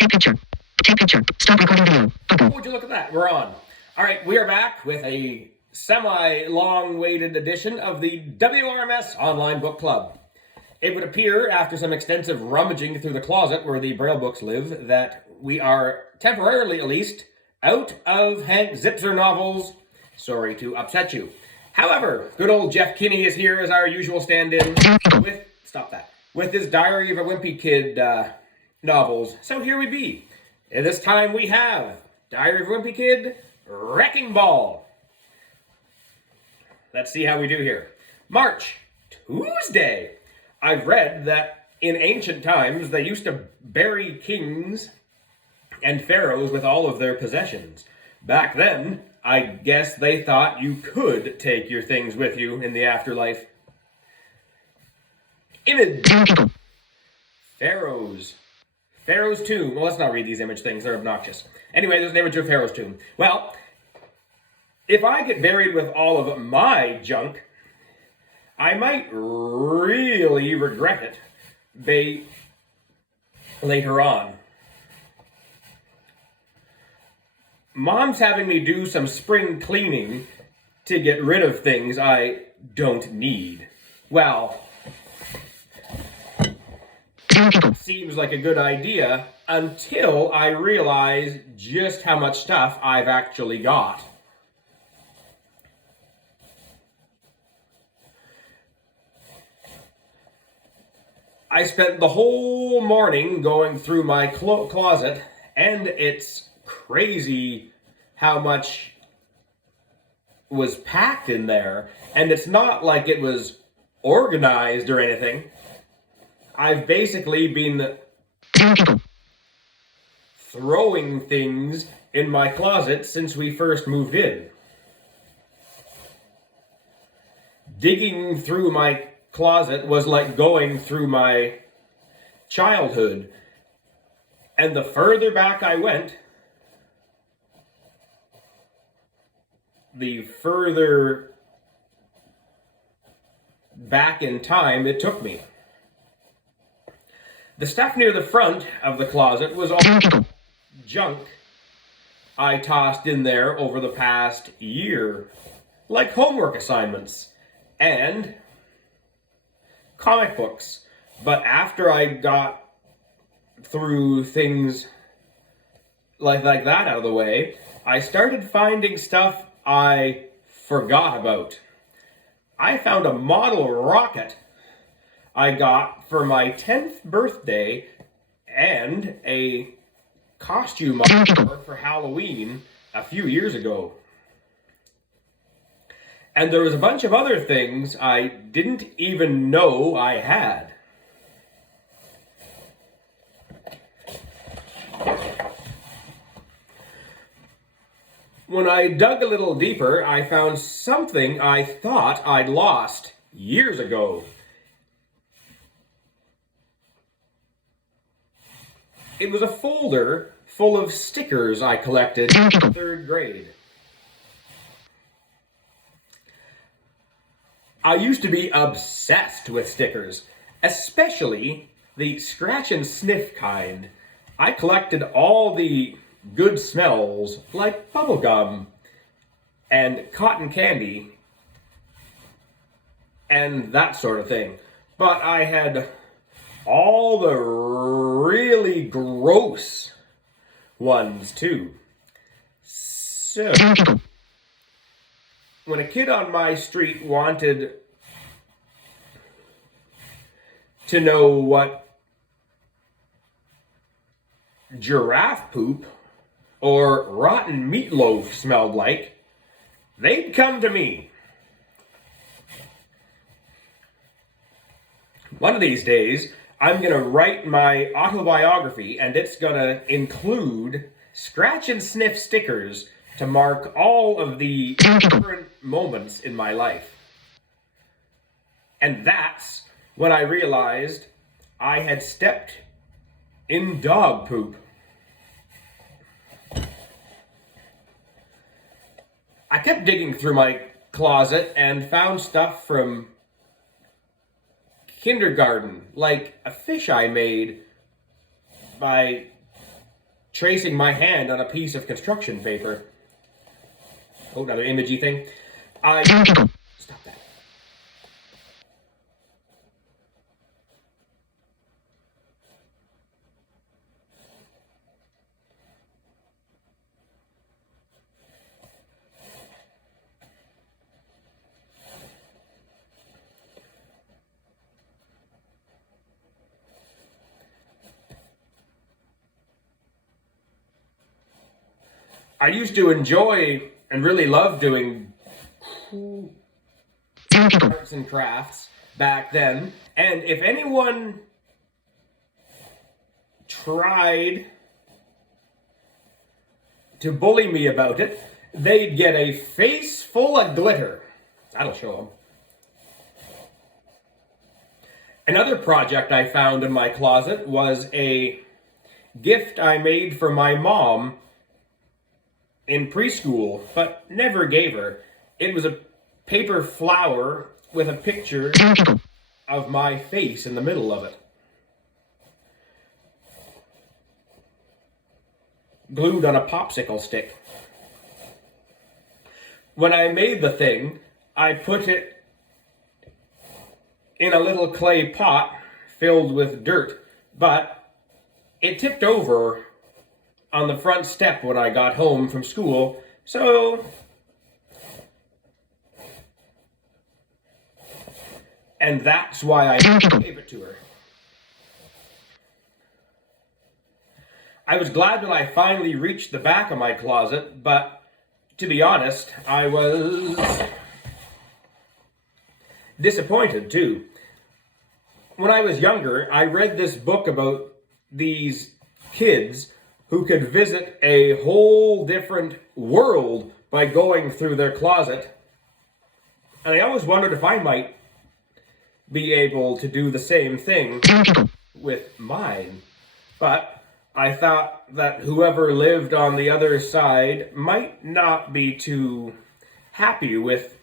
Take picture. Take picture. Stop recording video. Button. Oh, would you look at that? We're on. All right, we are back with a semi-long-awaited edition of the WRMS Online Book Club. It would appear, after some extensive rummaging through the closet where the Braille books live, that we are, temporarily at least, out of Hank Zipzer novels. Sorry to upset you. However, good old Jeff Kinney is here as our usual stand-in with his Diary of a Wimpy Kid novels. So here we be. And this time we have Diary of a Wimpy Kid, Wrecking Ball. Let's see how we do here. March, Tuesday. I've read that in ancient times they used to bury kings and pharaohs with all of their possessions. Back then, I guess they thought you could take your things with you in the afterlife. Image. Pharaoh's tomb. Well, let's not read these image things. They're obnoxious. Anyway, there's an image of Pharaoh's tomb. Well, if I get buried with all of my junk, I might really regret it later on. Mom's having me do some spring cleaning to get rid of things I don't need. Well, seems like a good idea until I realize just how much stuff I've actually got. I spent the whole morning going through my closet, and it's crazy how much was packed in there. And it's not like it was organized or anything. I've basically been throwing things in my closet since we first moved in. Digging through my closet was like going through my childhood. And the further back I went, the further back in time it took me. The stuff near the front of the closet was all junk I tossed in there over the past year, like homework assignments and comic books. But after I got through things like that out of the way, I started finding stuff I forgot about. I found a model rocket I got for my 10th birthday and a costume for Halloween a few years ago. And there was a bunch of other things I didn't even know I had. When I dug a little deeper, I found something I thought I'd lost years ago. It was a folder full of stickers I collected in 3rd grade. I used to be obsessed with stickers, especially the scratch and sniff kind. I collected all the good smells like bubblegum and cotton candy and that sort of thing. But I had all the really gross ones too. So, when a kid on my street wanted to know what giraffe poop or rotten meatloaf smelled like, they'd come to me. One of these days, I'm going to write my autobiography, and it's going to include scratch and sniff stickers to mark all of the different moments in my life. And that's when I realized I had stepped in dog poop. I kept digging through my closet and found stuff from kindergarten, like a fish I made by tracing my hand on a piece of construction paper. Oh, another imagey thing. Zero people. Stop that. I used to enjoy and really love doing Zero people. arts and crafts back then, and if anyone tried to bully me about it, they'd get a face full of glitter. That'll show them. Another project I found in my closet was a gift I made for my mom in preschool, but never gave her. It was a paper flower with a picture Zero people. of my face in the middle of it. Glued on a popsicle stick. When I made the thing, I put it in a little clay pot filled with dirt, but it tipped over on the front step when I got home from school, so and that's why I gave it to her. I was glad when I finally reached the back of my closet, but to be honest, I was disappointed too. When I was younger, I read this book about these kids who could visit a whole different world by going through their closet. And I always wondered if I might be able to do the same thing Zero people. with mine. But I thought that whoever lived on the other side might not be too happy with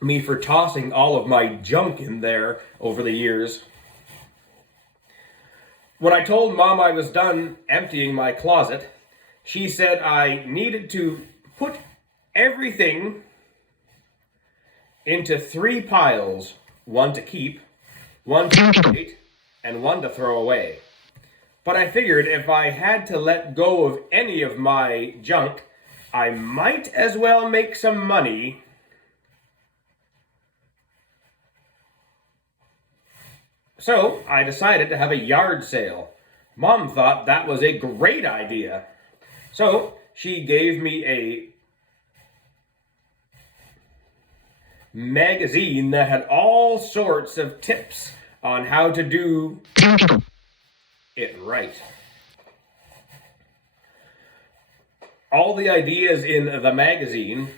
me for tossing all of my junk in there over the years. When I told Mom I was done emptying my closet, she said I needed to put everything into 3 piles, one to keep, one to donate, and one to throw away. But I figured if I had to let go of any of my junk, I might as well make some money. So I decided to have a yard sale. Mom thought that was a great idea. So she gave me a magazine that had all sorts of tips on how to do Zero people. it right. All the ideas in the magazine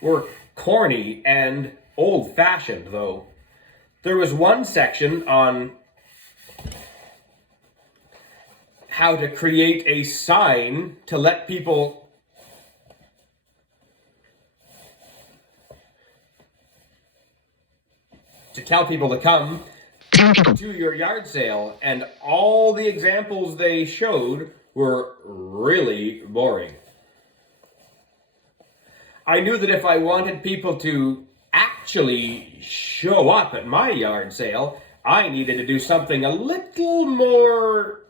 were corny and old-fashioned, though. There was one section on how to create a sign to let people to tell people to come Zero people. to your yard sale, and all the examples they showed were really boring. I knew that if I wanted people to actually show up at my yard sale, I needed to do something a little more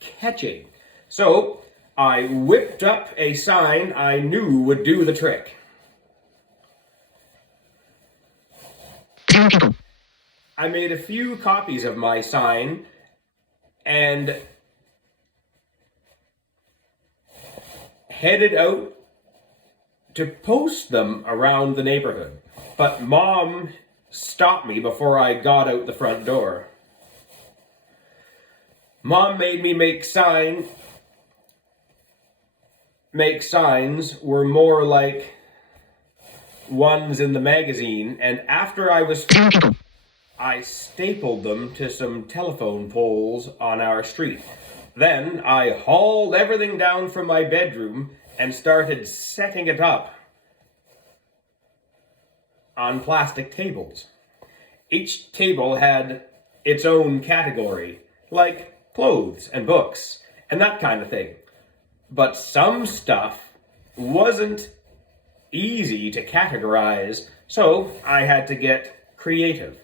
catching. So I whipped up a sign I knew would do the trick. Zero people. I made a few copies of my sign and headed out to post them around the neighborhood. But Mom stopped me before I got out the front door. Mom made me make signs were more like ones in the magazine, and after I was Zero people. I stapled them to some telephone poles on our street. Then I hauled everything down from my bedroom and started setting it up on plastic tables. Each table had its own category, like clothes and books and that kind of thing. But some stuff wasn't easy to categorize, so I had to get creative.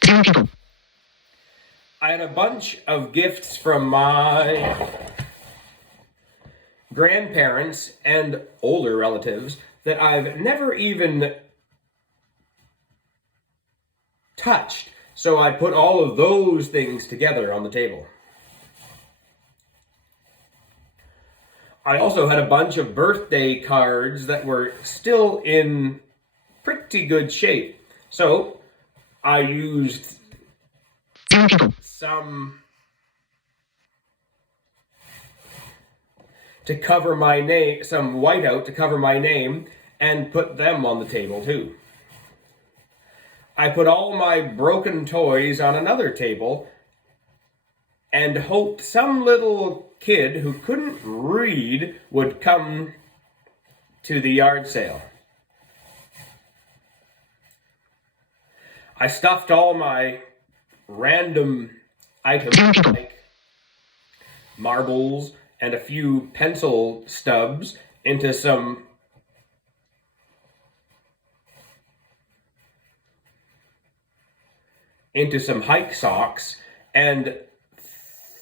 10 people. I had a bunch of gifts from my grandparents and older relatives that I've never even touched, so I put all of those things together on the table. I also had a bunch of birthday cards that were still in pretty good shape, so I used 10 people. some to cover my name, some whiteout to cover my name, and put them on the table too. I put all my broken toys on another table and hoped some little kid who couldn't read would come to the yard sale. I stuffed all my random items like marbles and a few pencil stubs into some hike socks and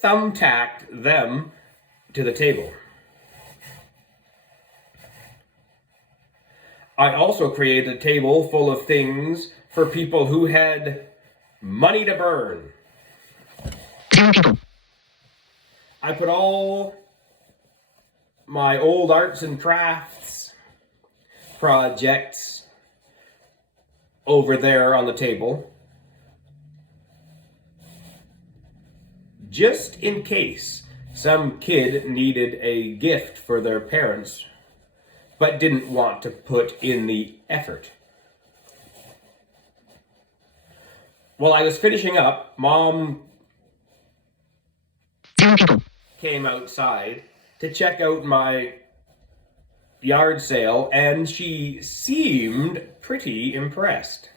thumbtacked them to the table. I also created a table full of things for people who had money to burn. 10 people. I put all my old arts and crafts projects over there on the table, just in case some kid needed a gift for their parents but didn't want to put in the effort. While I was finishing up, Mom 10 people. came outside to check out my yard sale, and she seemed pretty impressed.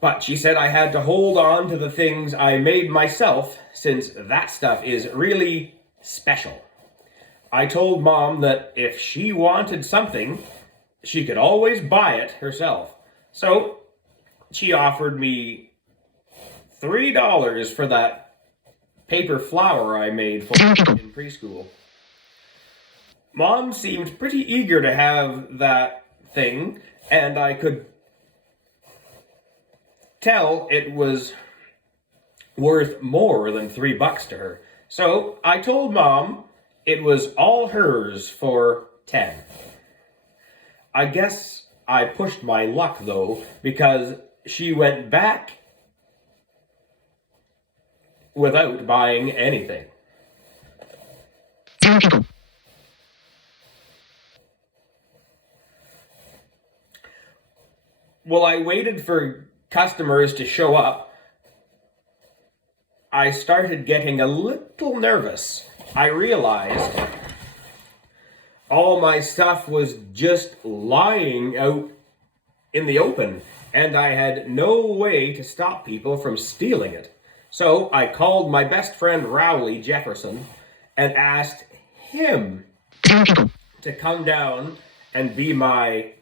But she said I had to hold on to the things I made myself, since that stuff is really special. I told Mom that if she wanted something, she could always buy it herself. So she offered me $3 for that paper flower I made for her in preschool. Mom seemed pretty eager to have that thing, and I could tell it was worth more than $3 to her. So I told Mom it was all hers for 10. I guess I pushed my luck though, because she went back without buying anything. 10 people. While I waited for customers to show up, I started getting a little nervous. I realized all my stuff was just lying out in the open, and I had no way to stop people from stealing it. So I called my best friend Rowley Jefferson and asked him 10 people. to come down and be my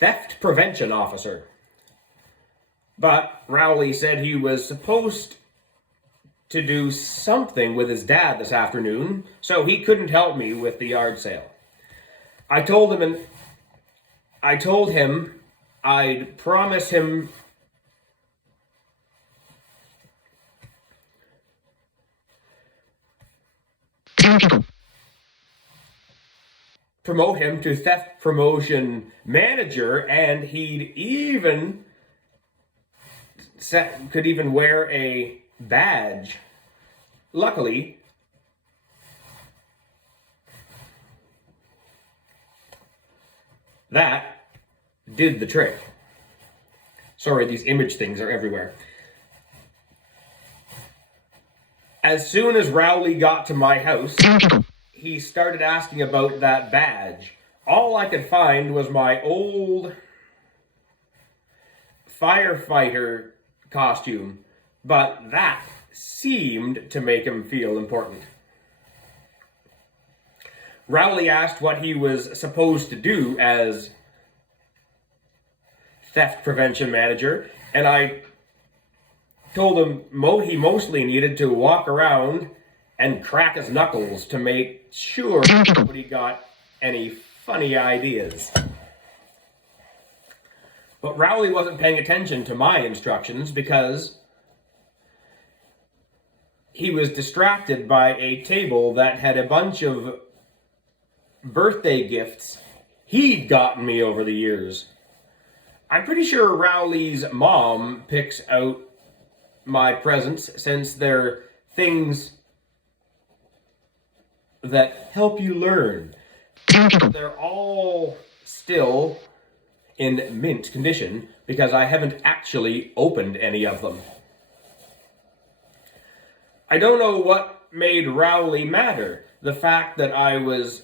theft prevention officer. But Rowley said he was supposed to do something with his dad this afternoon, so he couldn't help me with the yard sale. I told him I'd promise him promote him to theft promotion manager, and he'd even could even wear a badge. Luckily, that did the trick. Sorry, these image things are everywhere. As soon as Rowley got to my house, 10 people. he started asking about that badge. all I could find was my old firefighter costume, but that seemed to make him feel important. Rowley asked what he was supposed to do as theft prevention manager, and I told him he mostly needed to walk around and crack his knuckles to make sure nobody got any funny ideas. But Rowley wasn't paying attention to my instructions because he was distracted by a table that had a bunch of birthday gifts he'd gotten me over the years. I'm pretty sure Rowley's mom picks out my presents since they're things that help you learn. They're all still in mint condition because I haven't actually opened any of them. I don't know what made Rowley madder, the fact that I was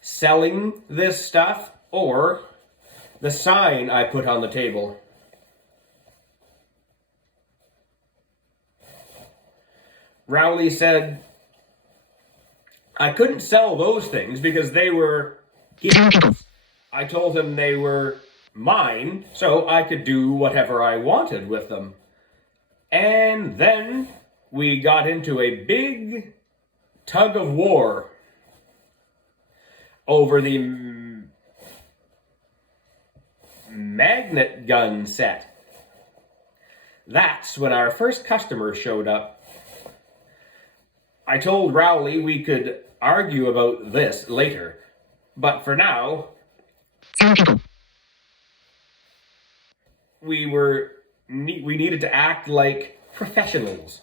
selling this stuff or the sign I put on the table. Rowley said I couldn't sell those things because they were gifts. I told him they were mine, so I could do whatever I wanted with them. And then we got into a big tug of war over the magnet gun set. That's when our first customer showed up. I told Rowley we could argue about this later, but for now, we needed to act like professionals.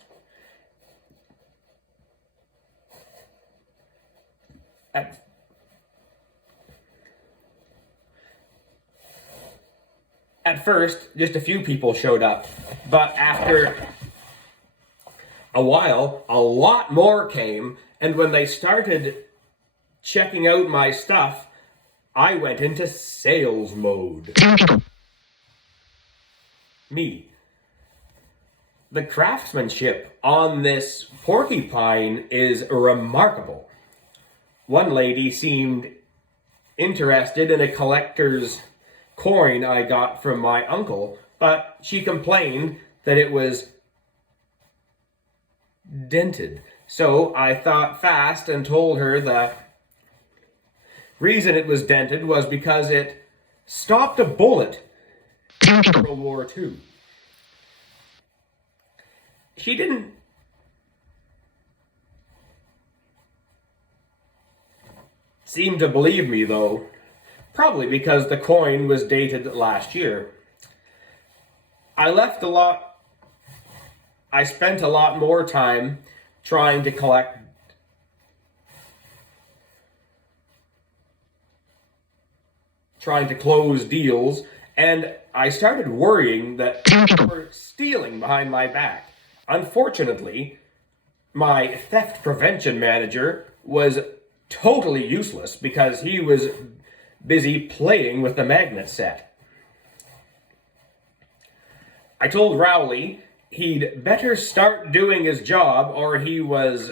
At first, just a few people showed up, but after a while, a lot more came, and when they started checking out my stuff, I went into sales mode. Me. The craftsmanship on this porcupine is remarkable. One lady seemed interested in a collector's coin I got from my uncle, but she complained that it was dented. So I thought fast and told her the reason it was dented was because it stopped a bullet in World War II. She didn't seem to believe me, though, probably because the coin was dated last year. I spent a lot more time trying to close deals, and I started worrying that people were stealing behind my back. Unfortunately, my theft prevention manager was totally useless because he was busy playing with the magnet set. I told Rowley he'd better start doing his job or he was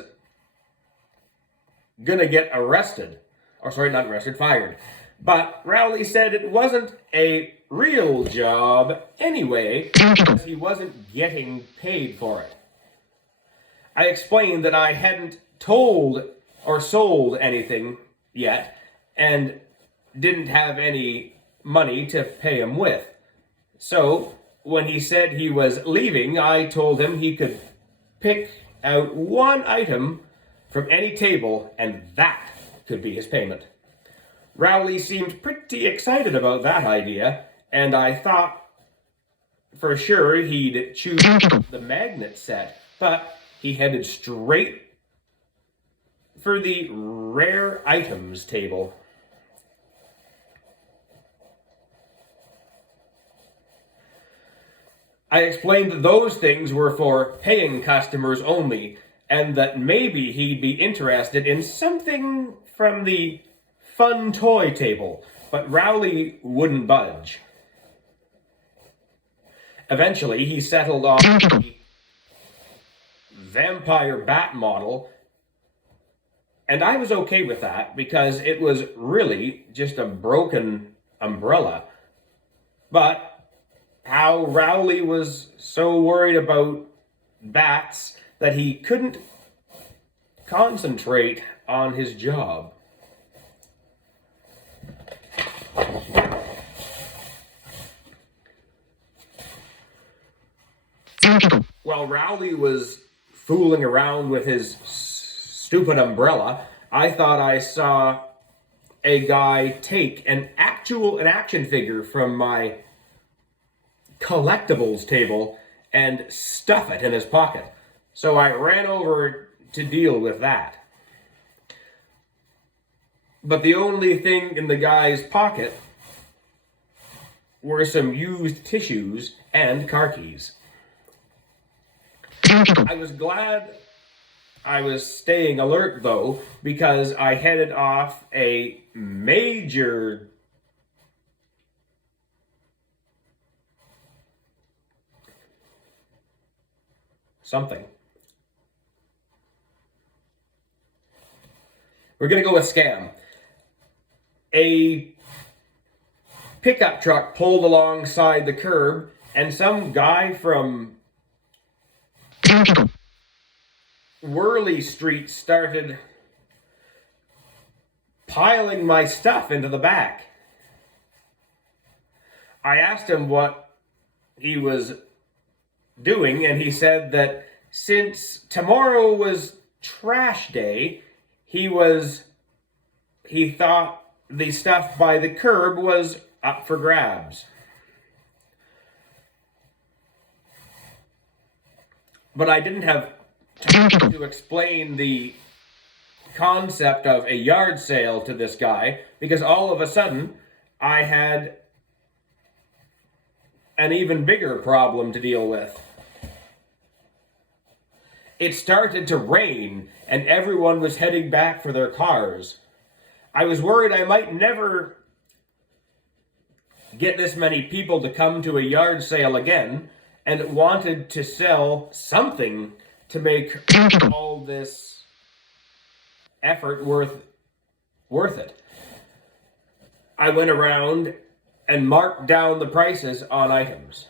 gonna get arrested. Or sorry, not arrested, fired. But Rowley said it wasn't a real job anyway because he wasn't getting paid for it. I explained that I hadn't told or sold anything yet and didn't have any money to pay him with. So when he said he was leaving, I told him he could pick out one item from any table and that could be his payment. Rowley seemed pretty excited about that idea, and I thought for sure he'd choose the magnet set, but he headed straight for the rare items table. I explained that those things were for paying customers only, and that maybe he'd be interested in something from the fun toy table, but Rowley wouldn't budge. Eventually, he settled on the vampire bat model, and I was okay with that because it was really just a broken umbrella. But how Rowley was so worried about bats that he couldn't concentrate on his job. While Rowley was fooling around with his stupid umbrella, I thought I saw a guy take an action figure from my collectibles table and stuff it in his pocket. So I ran over to deal with that. But the only thing in the guy's pocket were some used tissues and car keys. I was glad I was staying alert, though, because I headed off a major something. We're going to go with scam. A pickup truck pulled alongside the curb, and some guy from Worley Street started piling my stuff into the back. I asked him what he was doing, and he said that since tomorrow was trash day, he thought the stuff by the curb was up for grabs. But I didn't have time to explain the concept of a yard sale to this guy, because all of a sudden I had an even bigger problem to deal with. It started to rain, and everyone was heading back for their cars. I was worried I might never get this many people to come to a yard sale again, and wanted to sell something to make all this effort worth it. I went around and marked down the prices on items.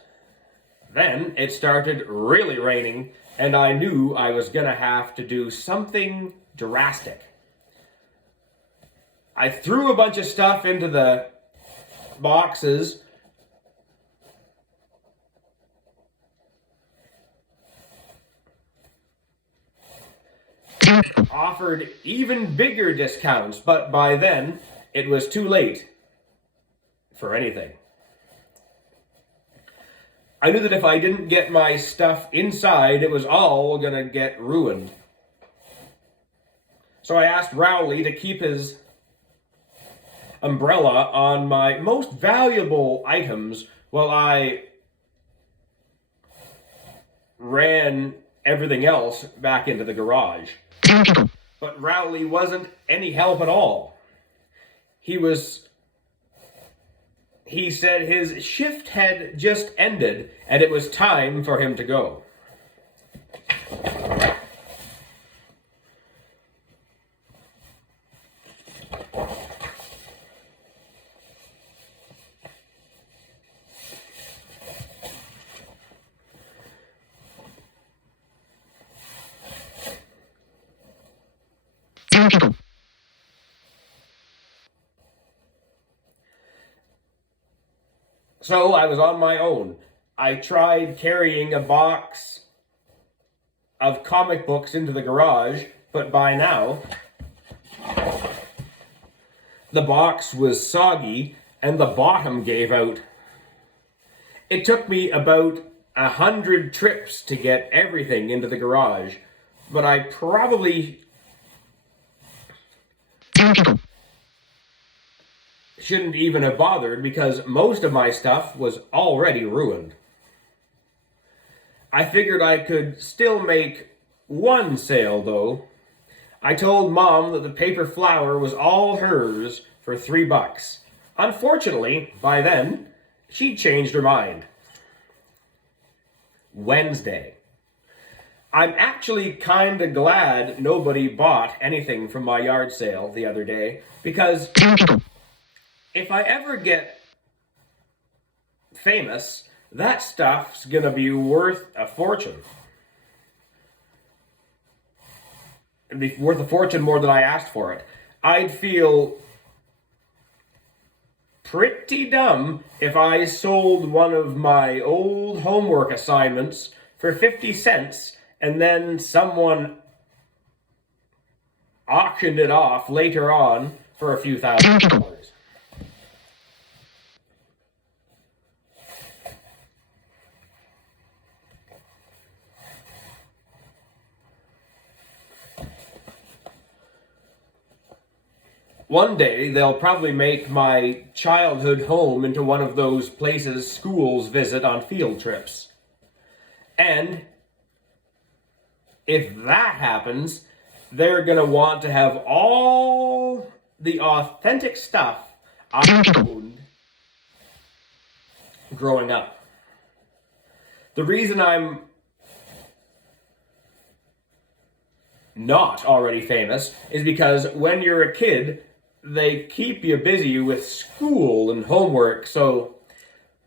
Then it started really raining, and I knew I was going to have to do something drastic. I threw a bunch of stuff into the boxes, offered even bigger discounts, but by then it was too late for anything. I knew that if I didn't get my stuff inside, it was all gonna get ruined. So I asked Rowley to keep his umbrella on my most valuable items while I ran everything else back into the garage. But Rowley wasn't any help at all. He said his shift had just ended and it was time for him to go. So I was on my own. I tried carrying a box of comic books into the garage, but by now the box was soggy and the bottom gave out. It took me about 100 trips to get everything into the garage, but I probably shouldn't even have bothered because most of my stuff was already ruined. I figured I could still make one sale though. I told Mom that the paper flower was all hers for $3. Unfortunately, by then, she changed her mind. Wednesday. I'm actually kind of glad nobody bought anything from my yard sale the other day, because if I ever get famous, that stuff's gonna be worth a fortune. It'd be worth a fortune more than I asked for it. I'd feel pretty dumb if I sold one of my old homework assignments for 50 cents and then someone auctioned it off later on for a few $1,000s. One day, they'll probably make my childhood home into one of those places schools visit on field trips. And if that happens, they're going to want to have all the authentic stuff I owned growing up. The reason I'm not already famous is because when you're a kid, they keep you busy with school and homework, so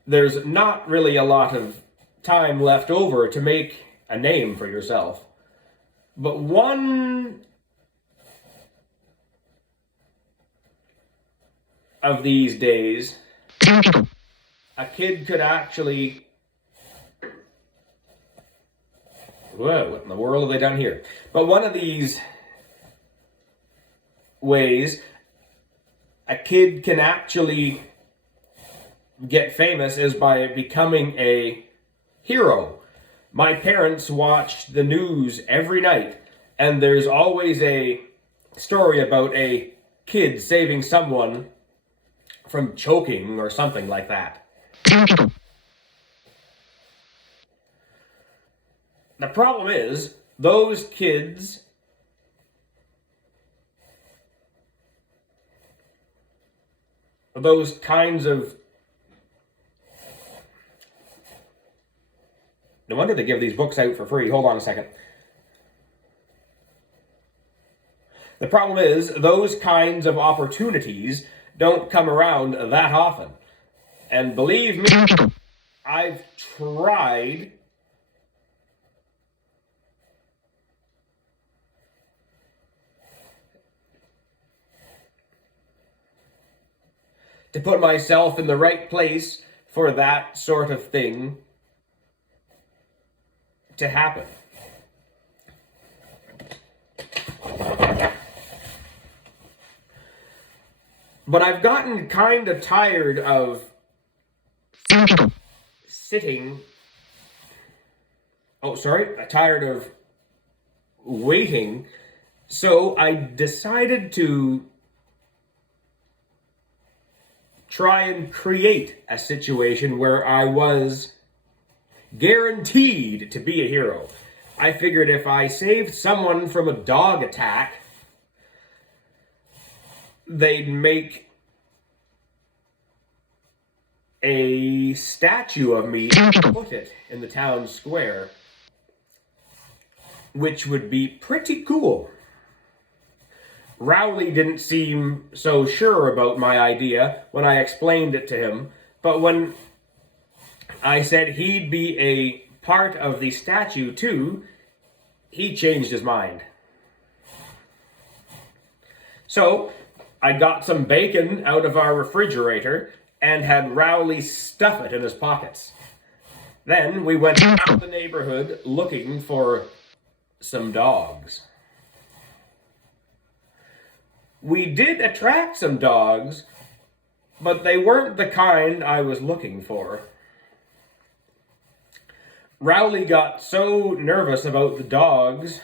there's not really a lot of time left over to make a name for yourself. But one of these days, a kid could actually... Whoa, what in the world have they done here? But one of these ways a kid can actually get famous is by becoming a hero. My parents watch the news every night, and there's always a story about a kid saving someone from choking or something like that. The problem is, those kids those kinds of... No wonder they give these books out for free. Hold on a second. The problem is, those kinds of opportunities don't come around that often. And believe me, I've tried to put myself in the right place for that sort of thing to happen. But I've gotten kind of tired of sitting... tired of waiting, so I decided to try and create a situation where I was guaranteed to be a hero. I figured if I saved someone from a dog attack, they'd make a statue of me and put it in the town square, which would be pretty cool. Rowley didn't seem so sure about my idea when I explained it to him, but when I said he'd be a part of the statue too, he changed his mind. So, I got some bacon out of our refrigerator and had Rowley stuff it in his pockets. Then we went out the neighborhood looking for some dogs. We did attract some dogs, but they weren't the kind I was looking for. Rowley got so nervous about the dogs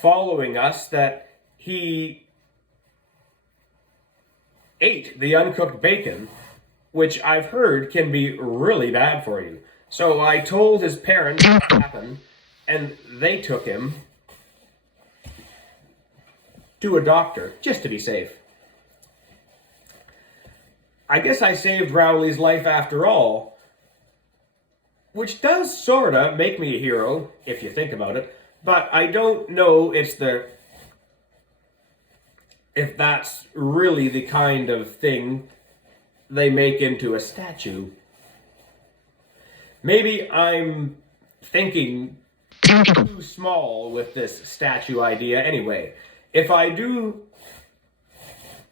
following us that he ate the uncooked bacon, which I've heard can be really bad for you. So I told his parents what happened, and they took him to a doctor, just to be safe. I guess I saved Rowley's life after all, which does sorta make me a hero, if you think about it, but I don't know if that's really the kind of thing they make into a statue. Maybe I'm thinking too small with this statue idea anyway. If I do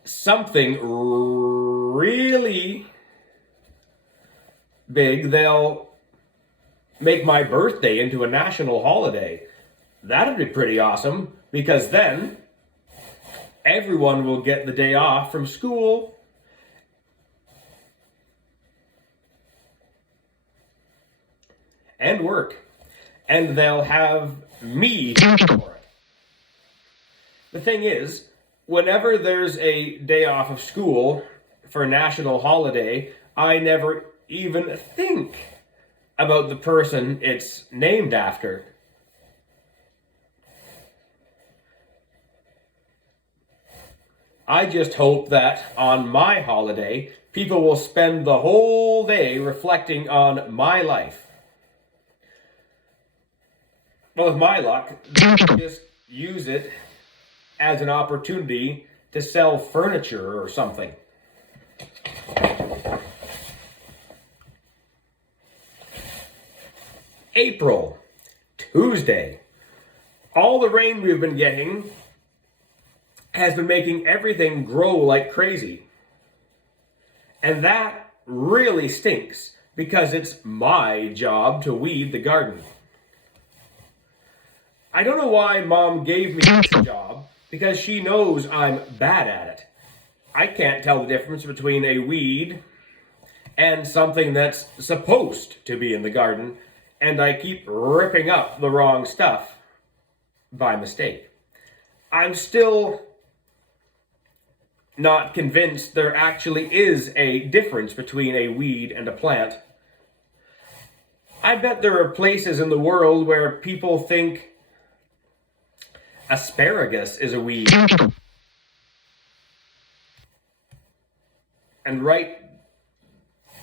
something really big, they'll make my birthday into a national holiday. That'd be pretty awesome, because then everyone will get the day off from school. And work. And they'll have me for it. The thing is, whenever there's a day off of school for a national holiday, I never even think about the person it's named after. I just hope that on my holiday, people will spend the whole day reflecting on my life. Well, with my luck, they'll just use it as an opportunity to sell furniture or something. April, Tuesday. All the rain we've been getting has been making everything grow like crazy. And that really stinks, because it's my job to weed the garden. I don't know why Mom gave me this job, because she knows I'm bad at it. I can't tell the difference between a weed and something that's supposed to be in the garden, and I keep ripping up the wrong stuff by mistake. I'm still not convinced there actually is a difference between a weed and a plant. I bet there are places in the world where people think asparagus is a weed. And right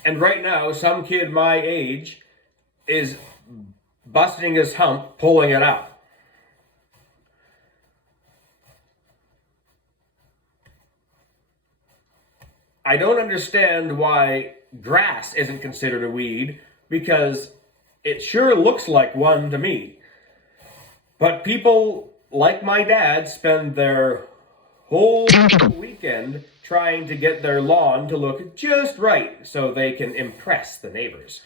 now, some kid my age is busting his hump, pulling it up. I don't understand why grass isn't considered a weed, because it sure looks like one to me. But people like my dad spend their whole weekend trying to get their lawn to look just right so they can impress the neighbors.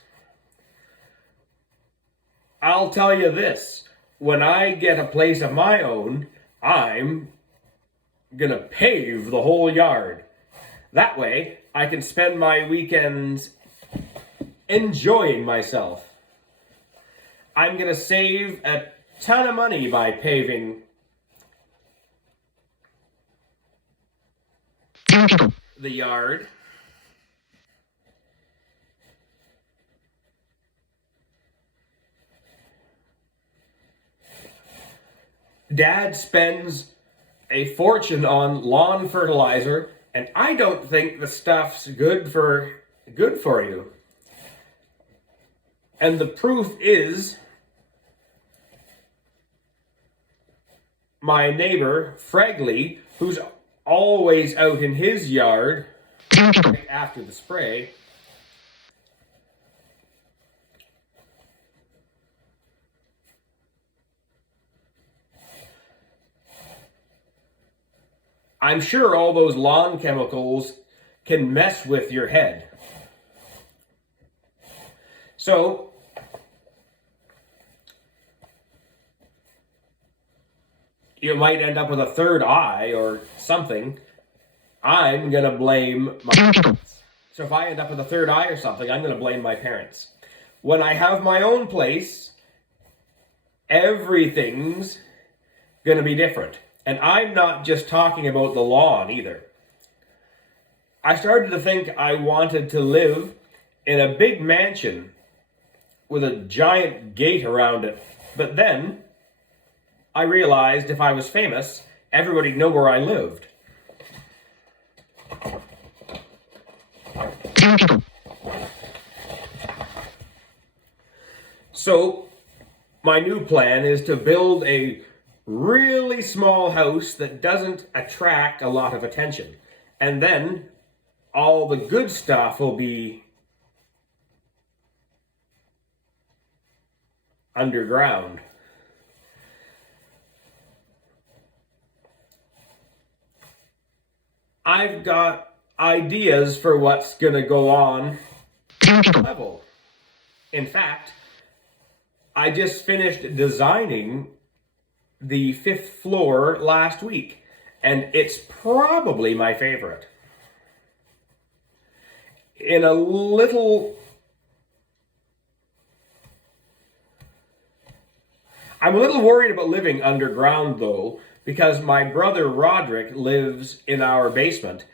I'll tell you this, when I get a place of my own, I'm gonna pave the whole yard. That way, I can spend my weekends enjoying myself. I'm gonna save a ton of money by paving the yard. Dad spends a fortune on lawn fertilizer, and I don't think the stuff's good for you. And the proof is my neighbor, Fregley, who's always out in his yard right after the spray. I'm sure all those lawn chemicals can mess with your head. So, you might end up with a third eye or something. I'm going to blame my parents. So if I end up with a third eye or something, I'm going to blame my parents. When I have my own place, everything's going to be different. And I'm not just talking about the lawn either. I started to think I wanted to live in a big mansion with a giant gate around it. But then I realized if I was famous, everybody'd know where I lived. Zero people. So, my new plan is to build a really small house that doesn't attract a lot of attention. And then all the good stuff will be underground. I've got ideas for what's going to go on Zero people. level. In fact, I just finished designing the 5th floor last week, and it's probably my favorite. I'm a little worried about living underground though, because my brother Roderick lives in our basement,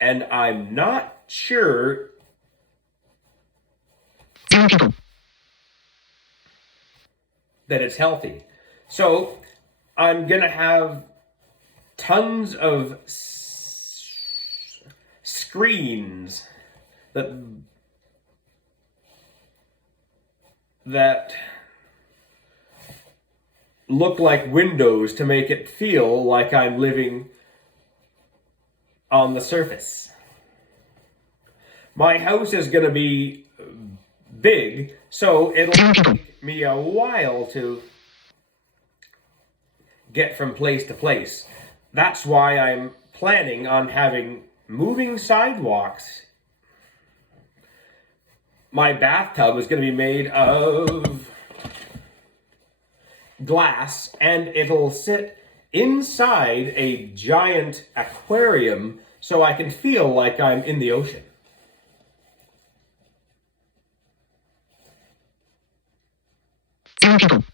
and I'm not sure Zero people. that it's healthy. So I'm gonna have tons of screens that look like windows to make it feel like I'm living on the surface. My house is going to be big, so it'll take me a while to get from place to place. That's why I'm planning on having moving sidewalks. My bathtub is going to be made of glass, and it'll sit inside a giant aquarium so I can feel like I'm in the ocean. Zero people.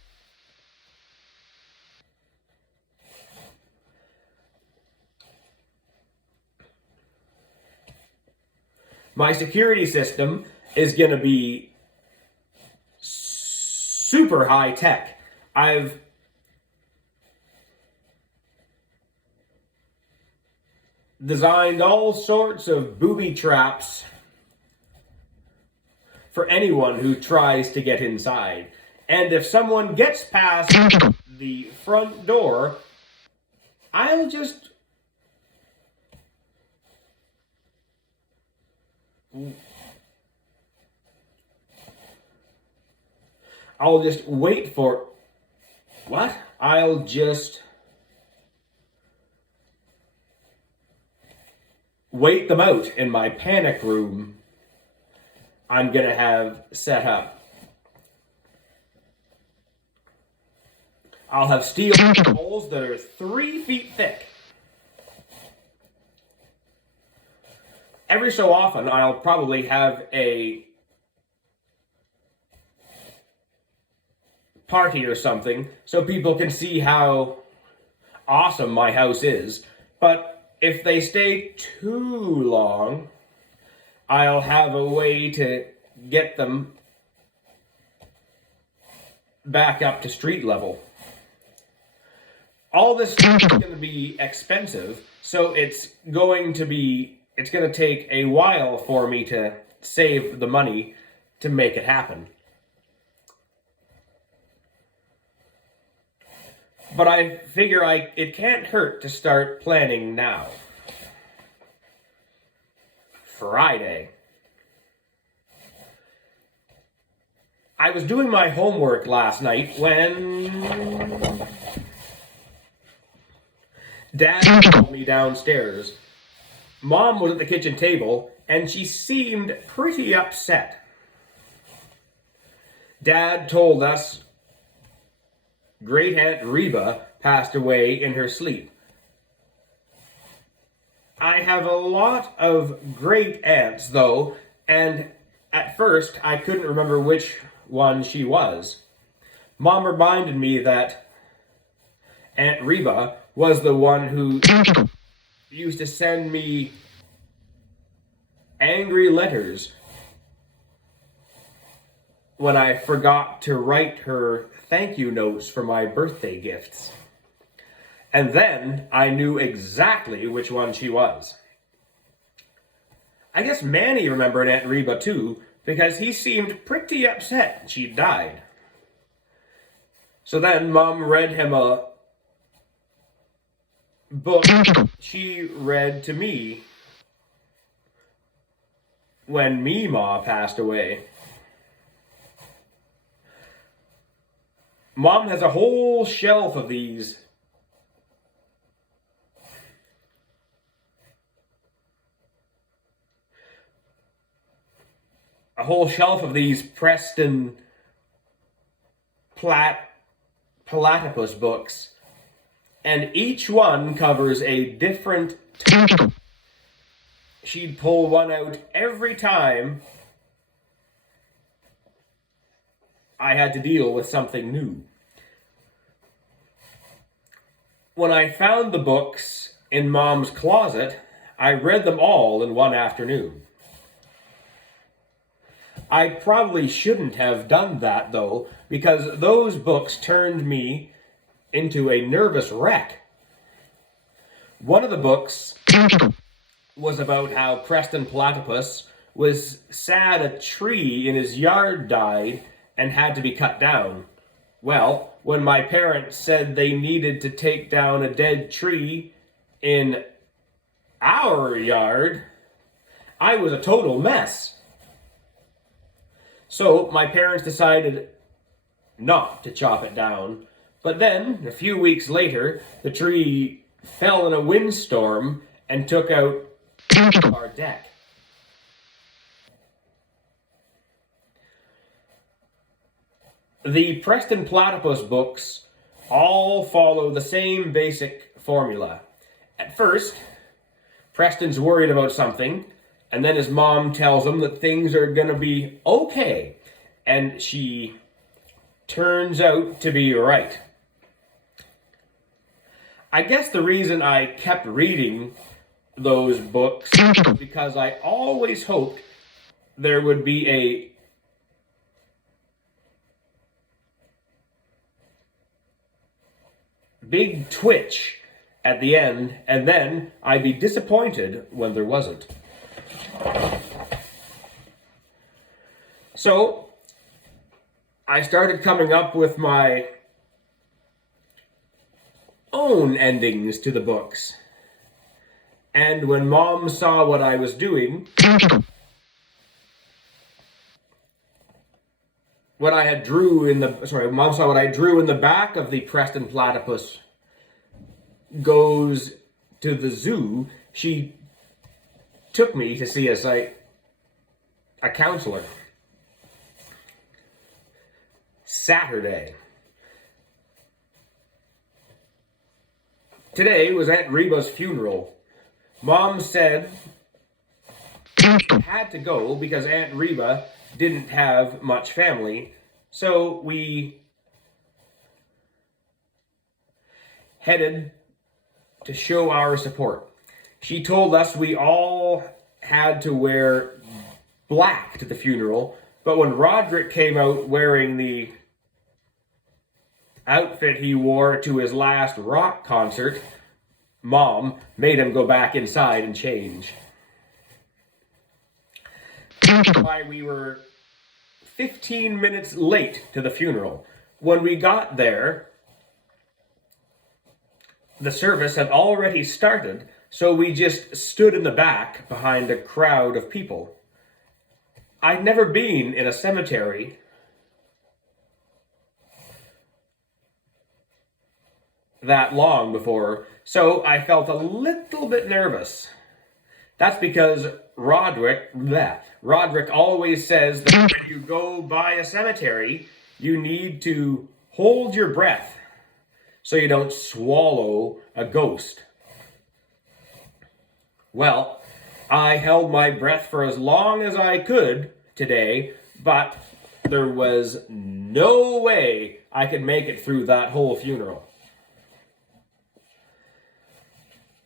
My security system is going to be super high tech. I've designed all sorts of booby traps for anyone who tries to get inside. And if someone gets past Zero people. the front door, I'll just wait for what? I'll just wait them out in my panic room I'm gonna have set up. I'll have steel poles that are 3 feet thick. Every so often, I'll probably have a party or something so people can see how awesome my house is. But if they stay too long, I'll have a way to get them back up to street level. All this stuff is going to be expensive, so it's going to take a while for me to save the money to make it happen. But I figure it can't hurt to start planning now. Friday. I was doing my homework last night when Dad called me downstairs. Mom was at the kitchen table, and she seemed pretty upset. Dad told us Great Aunt Reba passed away in her sleep. I have a lot of great aunts, though, and at first I couldn't remember which one she was. Mom reminded me that Aunt Reba was the one who used to send me angry letters when I forgot to write her thank you notes for my birthday gifts. And then I knew exactly which one she was. I guess Manny remembered Aunt Reba too, because he seemed pretty upset she'd died. So then Mom read him a book she read to me when Meemaw passed away. Mom has a whole shelf of these. A whole shelf of these Preston Platypus books. And each one covers a different topic. She'd pull one out every time I had to deal with something new. When I found the books in Mom's closet, I read them all in one afternoon. I probably shouldn't have done that, though, because those books turned me into a nervous wreck. One of the books was about how Preston Platypus was sad a tree in his yard died and had to be cut down. Well, when my parents said they needed to take down a dead tree in our yard, I was a total mess. So my parents decided not to chop it down. But then, a few weeks later, the tree fell in a windstorm and took out our deck. The Preston Platypus books all follow the same basic formula. At first, Preston's worried about something, and then his mom tells him that things are going to be okay, and she turns out to be right. I guess the reason I kept reading those books was because I always hoped there would be a big twitch at the end, and then I'd be disappointed when there wasn't. So, I started coming up with my own endings to the books. And when Mom saw what I was doing, Mom saw what I drew in the back of the Preston Platypus Goes to the Zoo, she took me to see a counselor. Saturday. Today was Aunt Reba's funeral. Mom said I had to go because Aunt Reba didn't have much family, so we headed to show our support. She told us we all had to wear black to the funeral, but when Roderick came out wearing the outfit he wore to his last rock concert, Mom made him go back inside and change. That's why we were 15 minutes late to the funeral. When we got there, the service had already started, so we just stood in the back behind a crowd of people. I'd never been in a cemetery that long before, so I felt a little bit nervous. That's because Roderick always says that when you go by a cemetery, you need to hold your breath so you don't swallow a ghost. Well, I held my breath for as long as I could today, but there was no way I could make it through that whole funeral.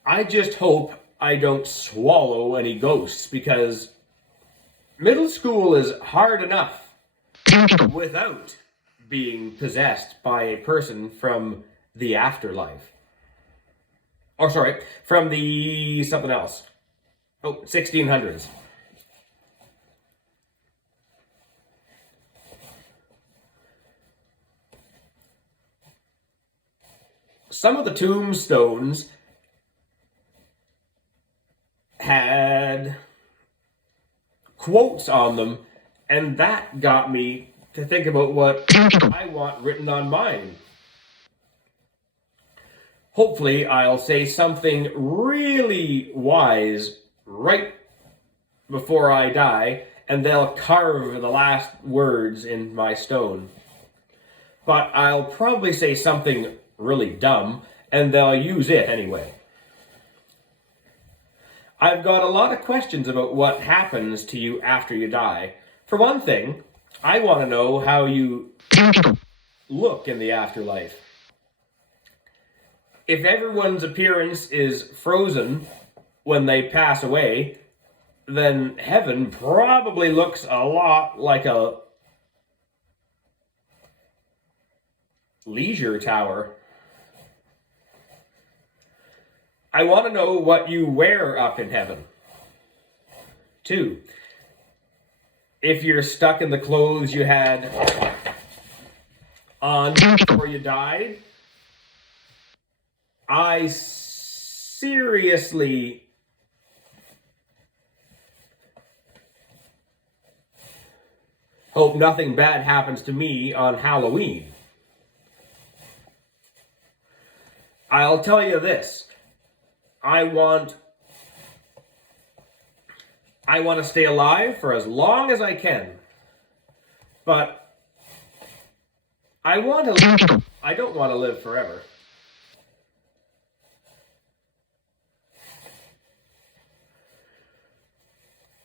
I just hope I don't swallow any ghosts, because middle school is hard enough without being possessed by a person from the afterlife. From the something else. 1600s. some of the tombstones had quotes on them, and that got me to think about what I want written on mine. Hopefully, I'll say something really wise right before I die, and they'll carve the last words in my stone. But I'll probably say something really dumb, and they'll use it anyway. I've got a lot of questions about what happens to you after you die. For one thing, I want to know how you look in the afterlife. If everyone's appearance is frozen when they pass away, then heaven probably looks a lot like a leisure tower. I want to know what you wear up in heaven. 2, if you're stuck in the clothes you had on before you died, I seriously hope nothing bad happens to me on Halloween. I'll tell you this. I want to stay alive for as long as I can. But I don't want to live forever.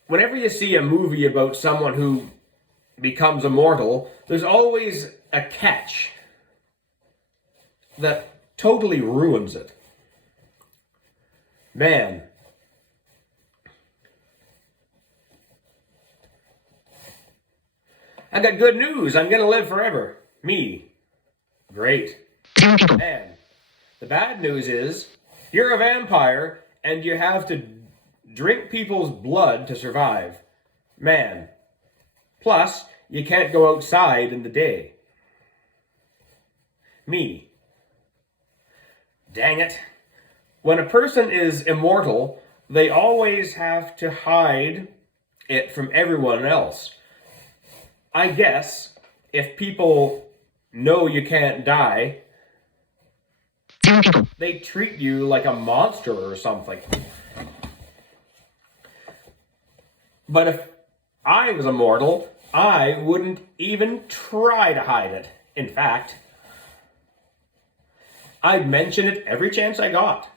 Whenever you see a movie about someone who becomes immortal, there's always a catch that totally ruins it. Man, I got good news. I'm going to live forever. Me. Great. Man, the bad news is you're a vampire and you have to drink people's blood to survive. Man. Plus, you can't go outside in the day. Me. Dang it. When a person is immortal, they always have to hide it from everyone else. I guess if people know you can't die, they treat you like a monster or something. But if I was immortal, I wouldn't even try to hide it. In fact, I'd mention it every chance I got.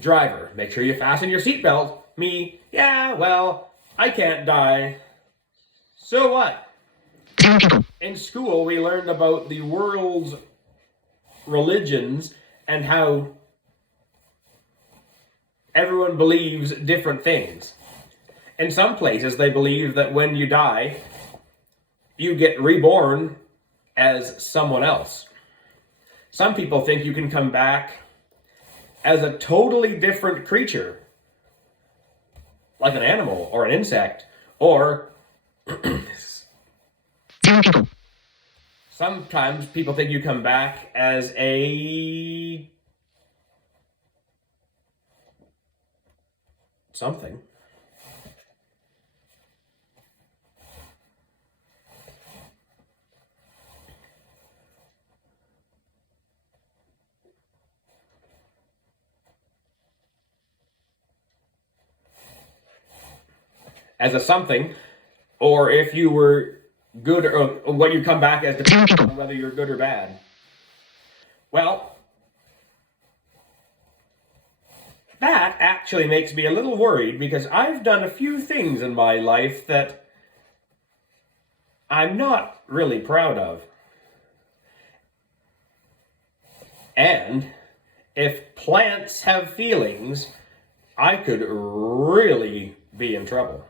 Driver, make sure you fasten your seatbelt. Me, yeah, well, I can't die. So what? In school, we learned about the world's religions and how everyone believes different things. In some places, they believe that when you die, you get reborn as someone else. Some people think you can come back as a totally different creature, like an animal or an insect, or sometimes people think you come back as a something. As a something, or if you were good, or what you come back as, depending on whether you're good or bad. Well, that actually makes me a little worried because I've done a few things in my life that I'm not really proud of. And if plants have feelings, I could really be in trouble.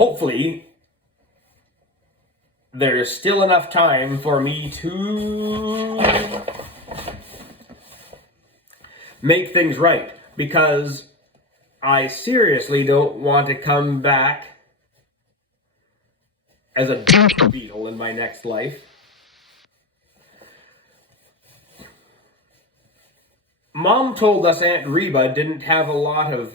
hopefully there's still enough time for me to make things right, because I seriously don't want to come back as a beetle in my next life. Mom told us Aunt Reba didn't have a lot of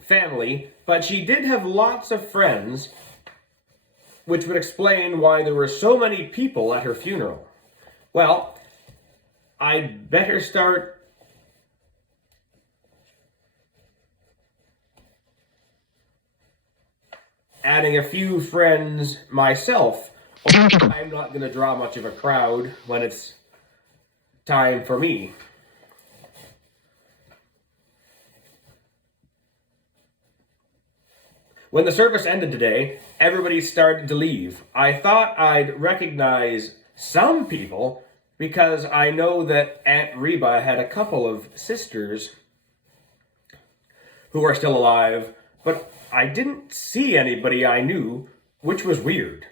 family, but she did have lots of friends, which would explain why there were so many people at her funeral. Well, I'd better start adding a few friends myself. I'm not going to draw much of a crowd when it's time for me. When the service ended today, everybody started to leave. I thought I'd recognize some people because I know that Aunt Reba had a couple of sisters who are still alive, but I didn't see anybody I knew, which was weird.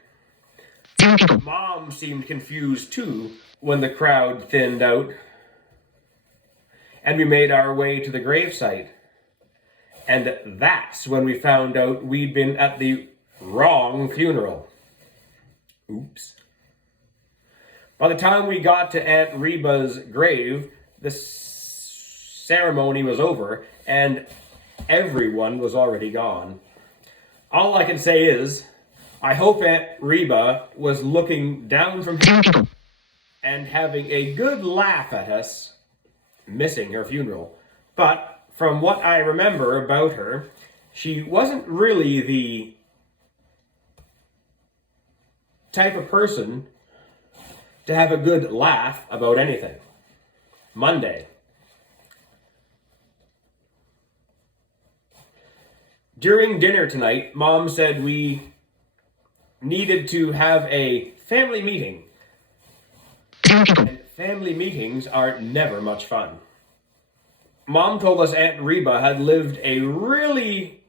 Mom seemed confused too when the crowd thinned out and we made our way to the gravesite. And that's when we found out we'd been at the wrong funeral. Oops. By the time we got to Aunt Reba's grave, the ceremony was over and everyone was already gone. All I can say is, I hope Aunt Reba was looking down from heaven and having a good laugh at us missing her funeral. But from what I remember about her, she wasn't really the type of person to have a good laugh about anything. Monday. During dinner tonight, Mom said we needed to have a family meeting. And family meetings are never much fun. Mom told us Aunt Reba had lived a really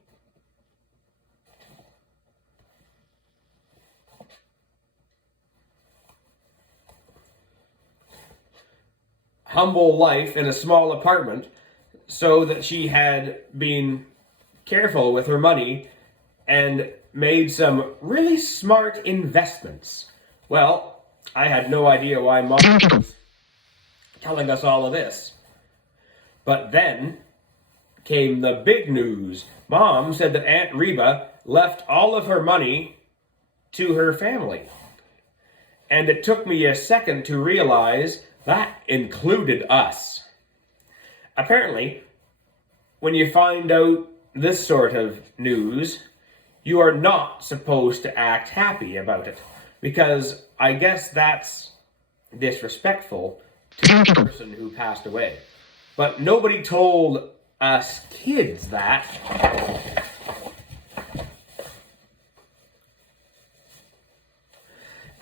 humble life in a small apartment, so that she had been careful with her money and made some really smart investments. Well, I had no idea why Mom was telling us all of this. But then came the big news. Mom said that Aunt Reba left all of her money to her family. And it took me a second to realize that included us. Apparently, when you find out this sort of news, you are not supposed to act happy about it, because I guess that's disrespectful to the person who passed away. But nobody told us kids that.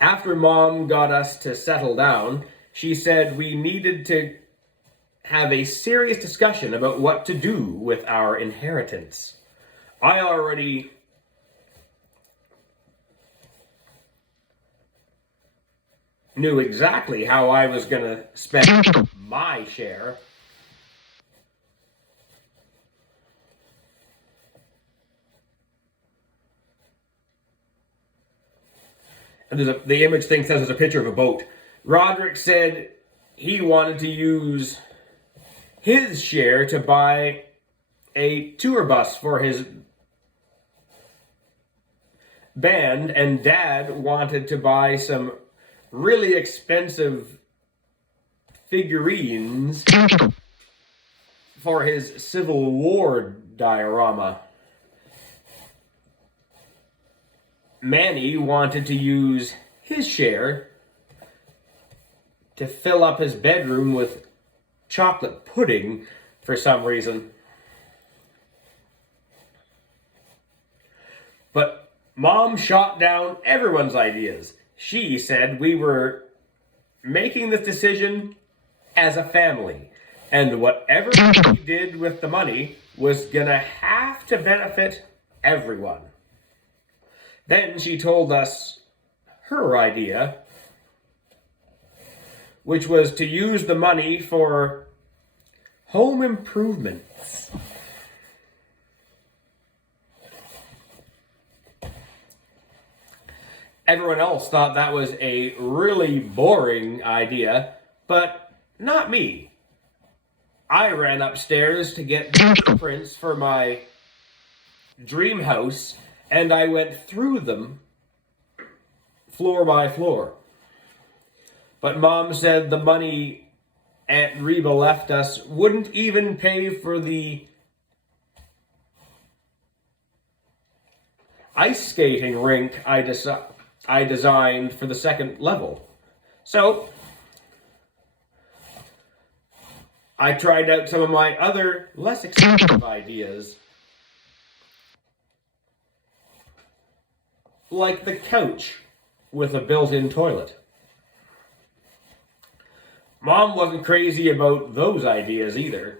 After Mom got us to settle down, she said we needed to have a serious discussion about what to do with our inheritance. I already knew exactly how I was going to spend my share. And the image thing says there's a picture of a boat. Roderick said he wanted to use his share to buy a tour bus for his band, and Dad wanted to buy some really expensive figurines for his Civil War diorama. Manny wanted to use his share to fill up his bedroom with chocolate pudding for some reason. But Mom shot down everyone's ideas. She said we were making this decision as a family, and whatever we did with the money was gonna have to benefit everyone. Then she told us her idea, which was to use the money for home improvements. Everyone else thought that was a really boring idea, but not me. I ran upstairs to get blueprints for my dream house, and I went through them floor by floor. But Mom said the money Aunt Reba left us wouldn't even pay for the ice skating rink I designed for the second level. So I tried out some of my other less expensive ideas, like the couch with a built-in toilet. Mom wasn't crazy about those ideas either.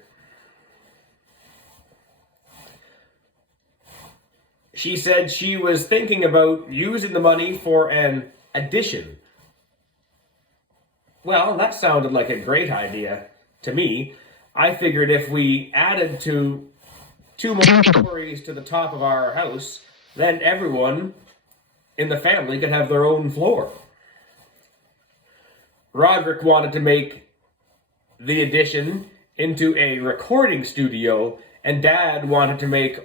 She said she was thinking about using the money for an addition. Well, that sounded like a great idea to me. I figured if we added two more stories to the top of our house, then everyone in the family could have their own floor. Roderick wanted to make the addition into a recording studio, and Dad wanted to make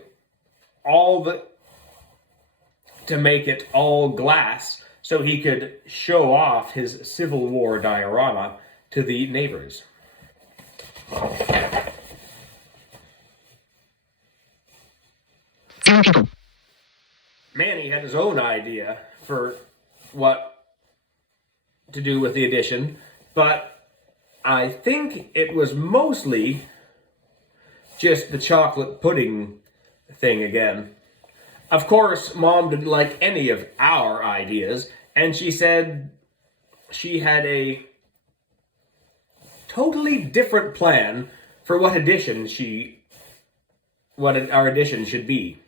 it all glass so he could show off his Civil War diorama to the neighbors. Manny had his own idea for what to do with the addition, but I think it was mostly just the chocolate pudding thing again. Of course, Mom didn't like any of our ideas, and she said she had a totally different plan for what our addition should be.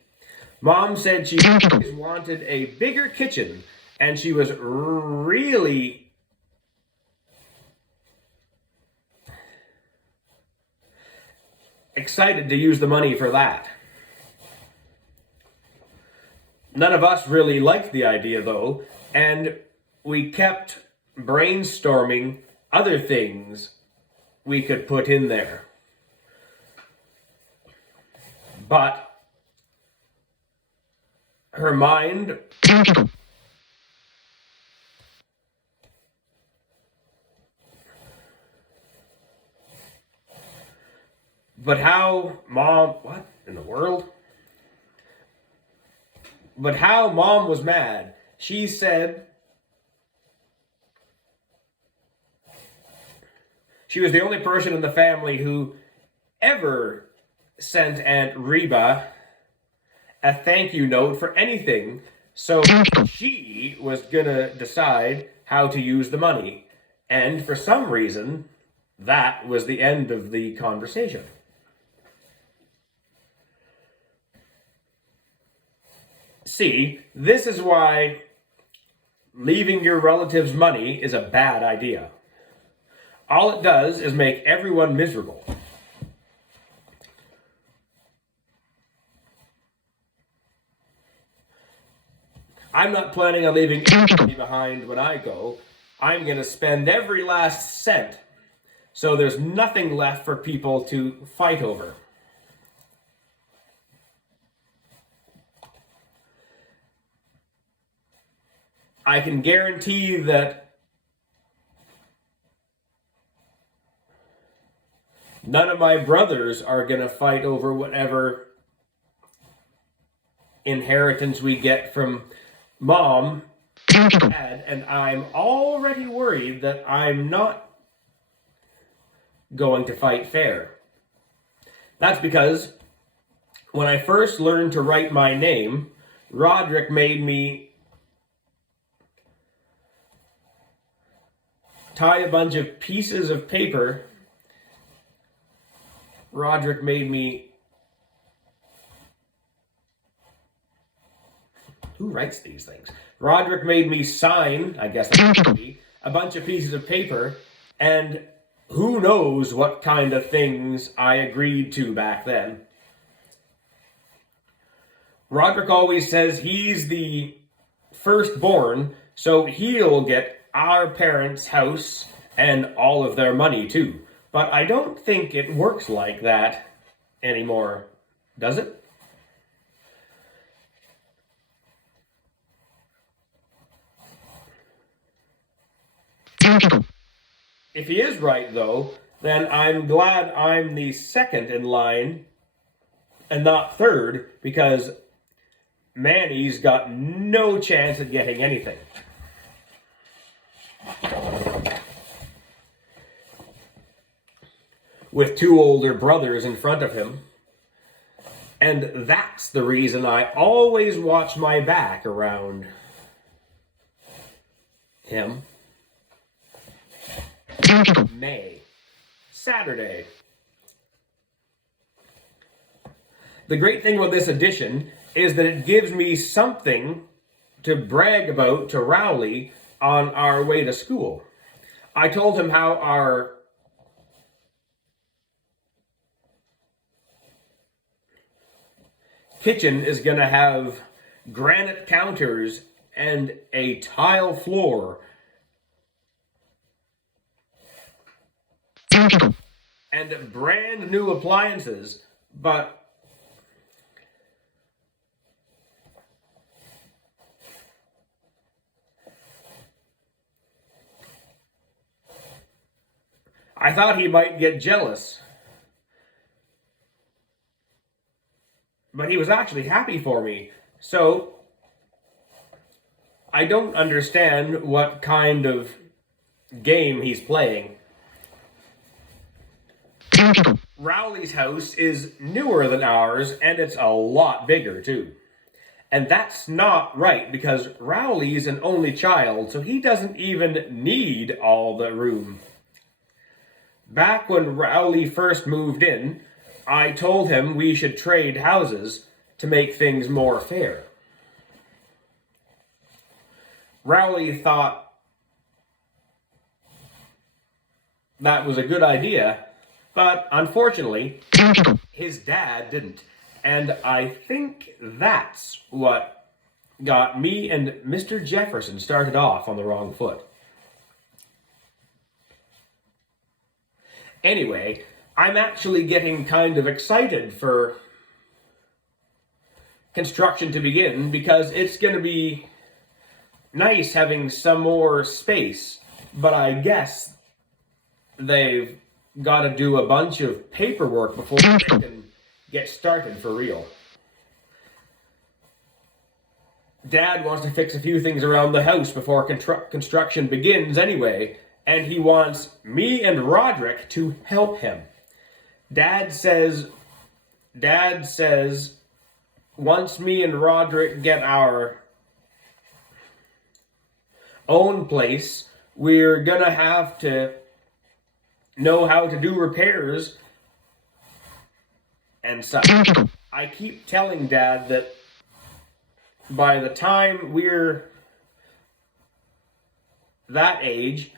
Mom said she always wanted a bigger kitchen, and she was really excited to use the money for that. None of us really liked the idea, though, and we kept brainstorming other things we could put in there. But her mind But how Mom was mad. She said she was the only person in the family who ever sent Aunt Reba a thank you note for anything, so she was gonna decide how to use the money. And for some reason, that was the end of the conversation. See, this is why leaving your relatives money is a bad idea. All it does is make everyone miserable. I'm not planning on leaving anybody behind when I go. I'm going to spend every last cent, so there's nothing left for people to fight over. I can guarantee that none of my brothers are going to fight over whatever inheritance we get from Mom and Dad, and I'm already worried that I'm not going to fight fair. That's because when I first learned to write my name, Roderick made me tie a bunch of pieces of paper. Who writes these things? Roderick made me sign, I guess that would be, a bunch of pieces of paper, and who knows what kind of things I agreed to back then. Roderick always says he's the firstborn, so he'll get our parents' house and all of their money too. But I don't think it works like that anymore, does it? If he is right, though, then I'm glad I'm the second in line and not third, because Manny's got no chance at getting anything. With two older brothers in front of him. And that's the reason I always watch my back around him. May. Saturday. The great thing with this edition is that it gives me something to brag about to Rowley on our way to school. I told him how our kitchen is going to have granite counters and a tile floor and brand new appliances, but I thought he might get jealous. But he was actually happy for me. So I don't understand what kind of game he's playing. Rowley's house is newer than ours, and it's a lot bigger too. And that's not right, because Rowley's an only child, so he doesn't even need all the room. Back when Rowley first moved in, I told him we should trade houses to make things more fair. Rowley thought that was a good idea, but unfortunately, his dad didn't. And I think that's what got me and Mr. Jefferson started off on the wrong foot. Anyway, I'm actually getting kind of excited for construction to begin, because it's going to be nice having some more space, but I guess they've got to do a bunch of paperwork before they can get started for real. Dad wants to fix a few things around the house before construction begins anyway, and he wants me and Roderick to help him. Dad says once me and Roderick get our own place, we're gonna have to know how to do repairs and such. I keep telling Dad that by the time we're that age,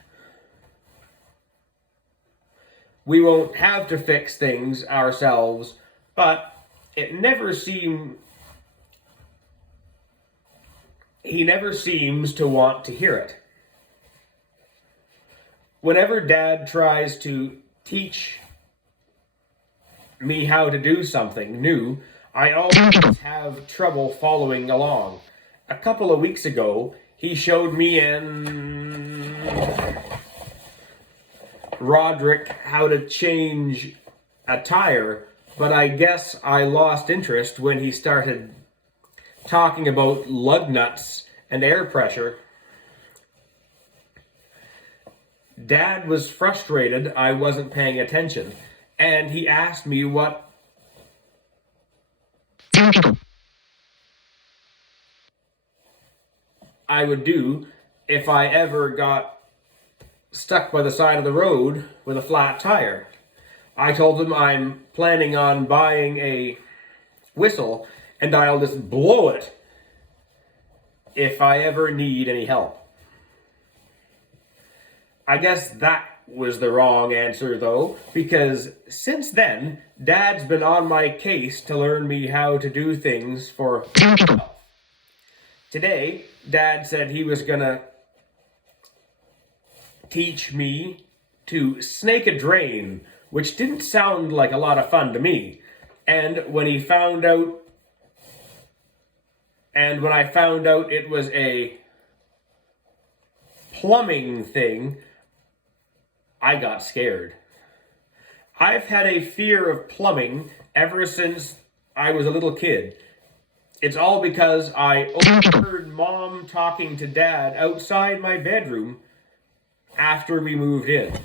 we won't have to fix things ourselves, but he never seems to want to hear it. Whenever Dad tries to teach me how to do something new, I always have trouble following along. A couple of weeks ago, he showed me and Roderick how to change a tire, but I guess I lost interest when he started talking about lug nuts and air pressure. Dad was frustrated I wasn't paying attention, and he asked me what I would do if I ever got stuck by the side of the road with a flat tire. I told him I'm planning on buying a whistle, and I'll just blow it if I ever need any help. I guess that was the wrong answer though, because since then, Dad's been on my case to learn me how to do things for myself. Today, Dad said he was gonna teach me to snake a drain, which didn't sound like a lot of fun to me. And when I found out it was a plumbing thing, I got scared. I've had a fear of plumbing ever since I was a little kid. It's all because I overheard Mom talking to Dad outside my bedroom after we moved in.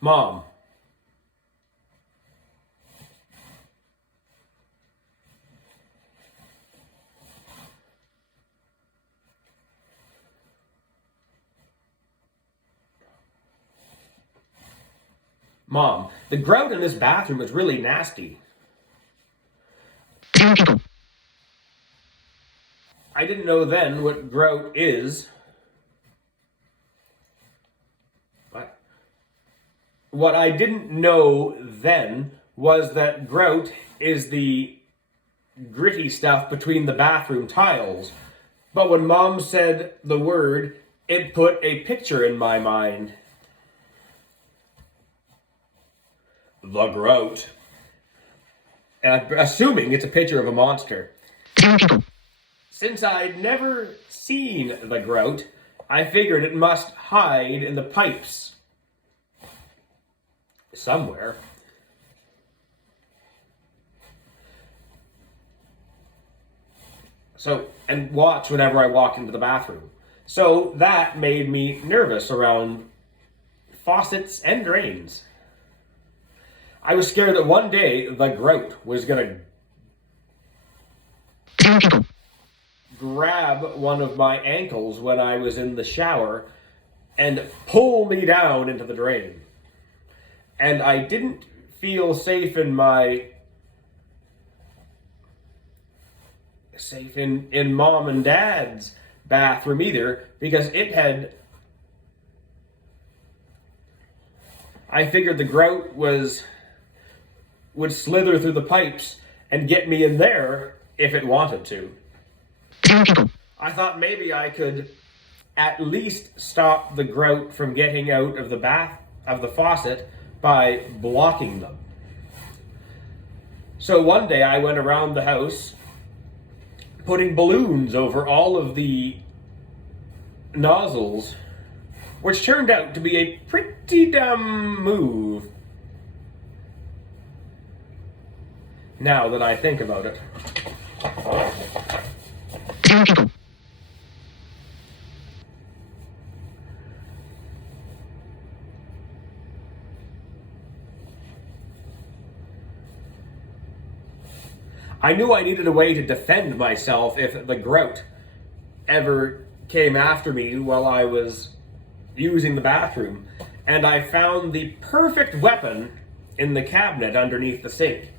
Mom. Mom, the grout in this bathroom is really nasty. 0 people. I didn't know then what grout is. What I didn't know then was that grout is the gritty stuff between the bathroom tiles. But when Mom said the word, it put a picture in my mind. The grout. And I'm assuming it's a picture of a monster. 0 people. Since I'd never seen the grout, I figured it must hide in the pipes somewhere. And watch whenever I walk into the bathroom. So that made me nervous around faucets and drains. I was scared that one day the grout was gonna 0 people. grab one of my ankles when I was in the shower and pull me down into the drain. And I didn't feel safe in Mom and Dad's bathroom either, because I figured the grout would slither through the pipes and get me in there if it wanted to. 0 people. I thought maybe I could at least stop the grout from getting out of the faucet by blocking them. So one day I went around the house putting balloons over all of the nozzles, which turned out to be a pretty dumb move, now that I think about it. 0 people. I knew I needed a way to defend myself if the grout ever came after me while I was using the bathroom, and I found the perfect weapon in the cabinet underneath the sink.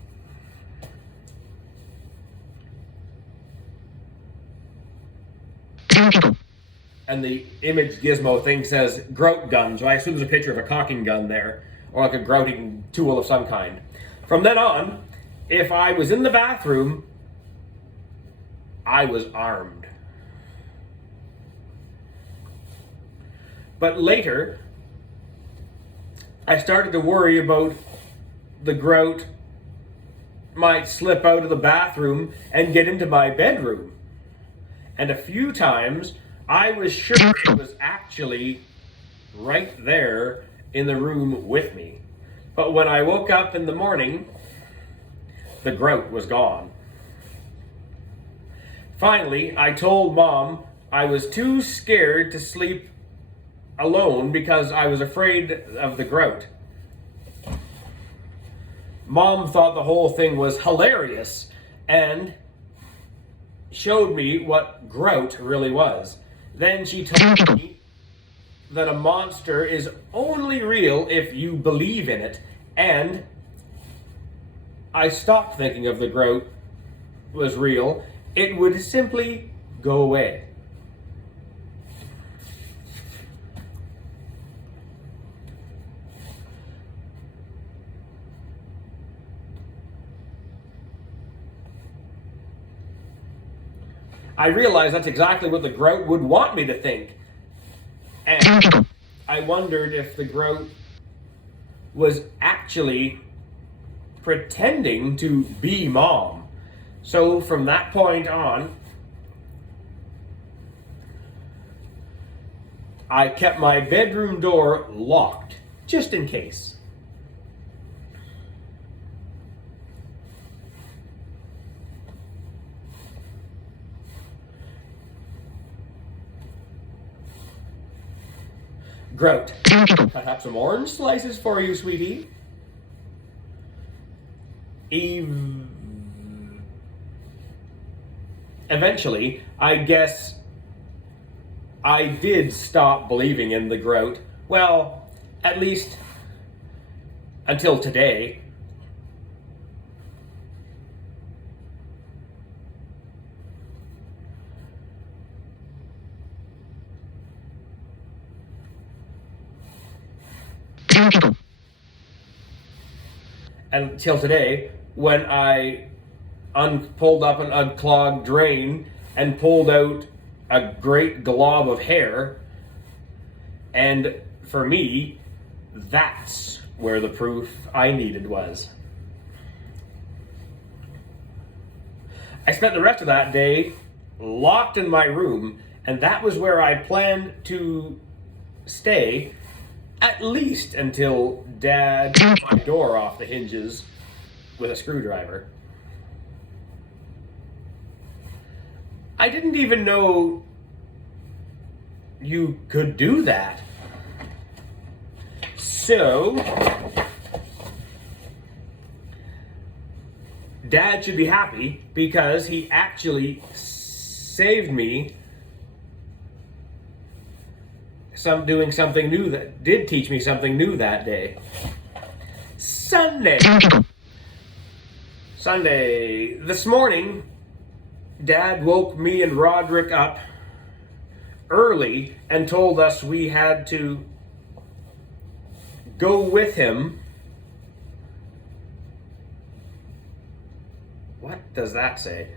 And the image gizmo thing says grout gun, so I assume there's a picture of a caulking gun there, or like a grouting tool of some kind. From then on, if I was in the bathroom, I was armed. But later, I started to worry about the grout might slip out of the bathroom and get into my bedroom. And a few times, I was sure it was actually right there in the room with me. But when I woke up in the morning, the grout was gone. Finally, I told Mom I was too scared to sleep alone because I was afraid of the grout. Mom thought the whole thing was hilarious and showed me what grout really was. Then she told me that a monster is only real if you believe in it, and I stopped thinking of the grout was real, it would simply go away. I realized that's exactly what the grout would want me to think. And I wondered if the grout was actually pretending to be Mom. So from that point on, I kept my bedroom door locked, just in case. Grout. Cut up some orange slices for you, sweetie. Eventually, I guess I did stop believing in the grout. Well, at least until today. Until today, when I pulled up an unclogged drain and pulled out a great glob of hair, and for me, that's where the proof I needed was. I spent the rest of that day locked in my room, and that was where I planned to stay at least until Dad took my door off the hinges with a screwdriver. I didn't even know you could do that. So, Dad should be happy because he actually saved me doing something new that did teach me something new that day. Sunday. This morning, Dad woke me and Roderick up early and told us we had to go with him. What does that say?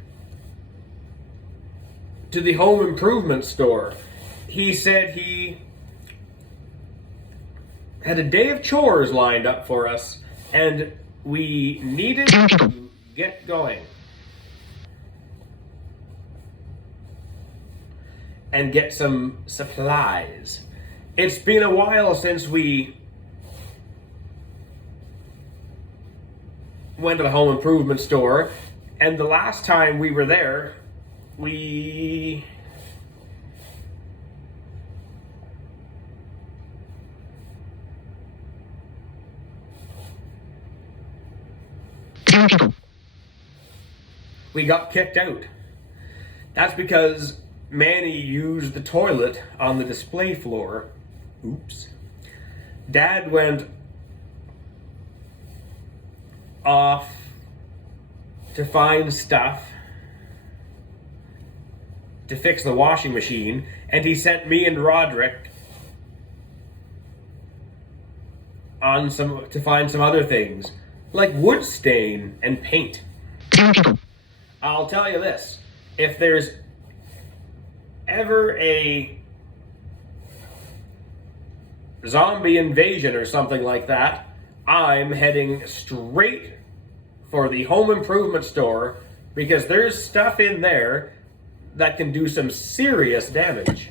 To the home improvement store. He said he had a day of chores lined up for us, and we needed to get going and get some supplies. It's been a while since we went to the home improvement store, and the last time we were there, we got kicked out. That's because Manny used the toilet on the display floor. Oops. Dad went off to find stuff to fix the washing machine, and he sent me and Roderick on to find some other things, like wood stain and paint. I'll tell you this, if there's ever a zombie invasion or something like that, I'm heading straight for the home improvement store because there's stuff in there that can do some serious damage.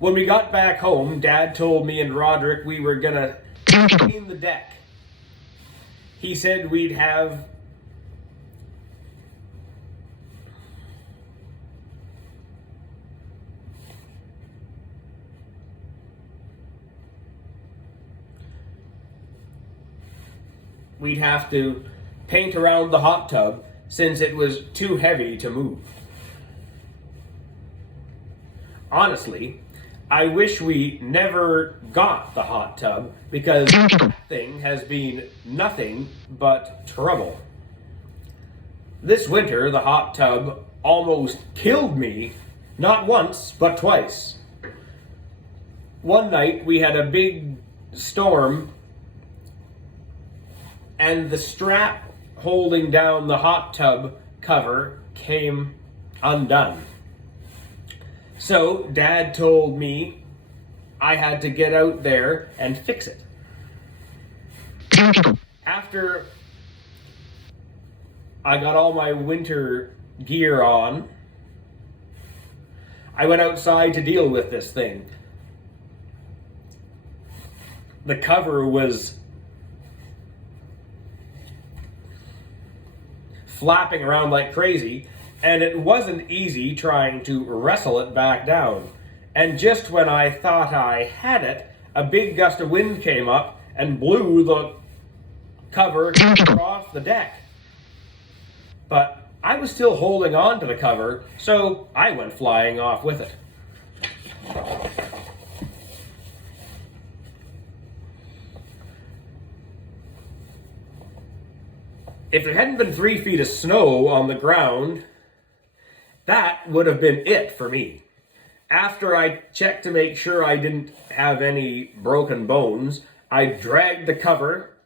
When we got back home, Dad told me and Roderick we were gonna clean the deck. He said we'd have to paint around the hot tub since it was too heavy to move. Honestly, I wish we never got the hot tub because that thing has been nothing but trouble. This winter, the hot tub almost killed me, not once, but twice. One night we had a big storm and the strap holding down the hot tub cover came undone. So Dad told me I had to get out there and fix it. After I got all my winter gear on, I went outside to deal with this thing. The cover was flapping around like crazy, and it wasn't easy trying to wrestle it back down. And just when I thought I had it, a big gust of wind came up and blew the cover off the deck. But I was still holding on to the cover, so I went flying off with it. If there hadn't been 3 feet of snow on the ground, that would have been it for me. After I checked to make sure I didn't have any broken bones, I dragged the cover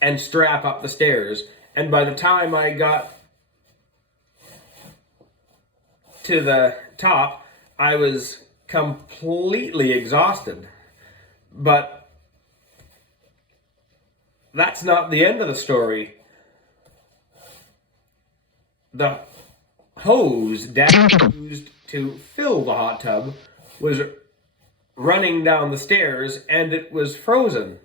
and strap up the stairs. And by the time I got to the top, I was completely exhausted. But that's not the end of the story. The hose Dad used to fill the hot tub was running down the stairs and it was frozen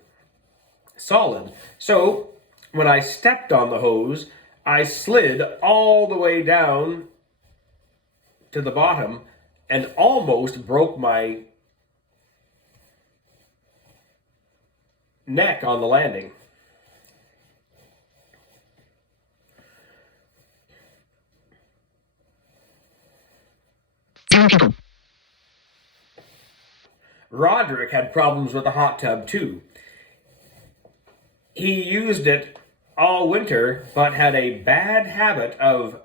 solid. So when I stepped on the hose, I slid all the way down to the bottom and almost broke my neck on the landing. Roderick had problems with the hot tub too. He used it all winter, but had a bad habit of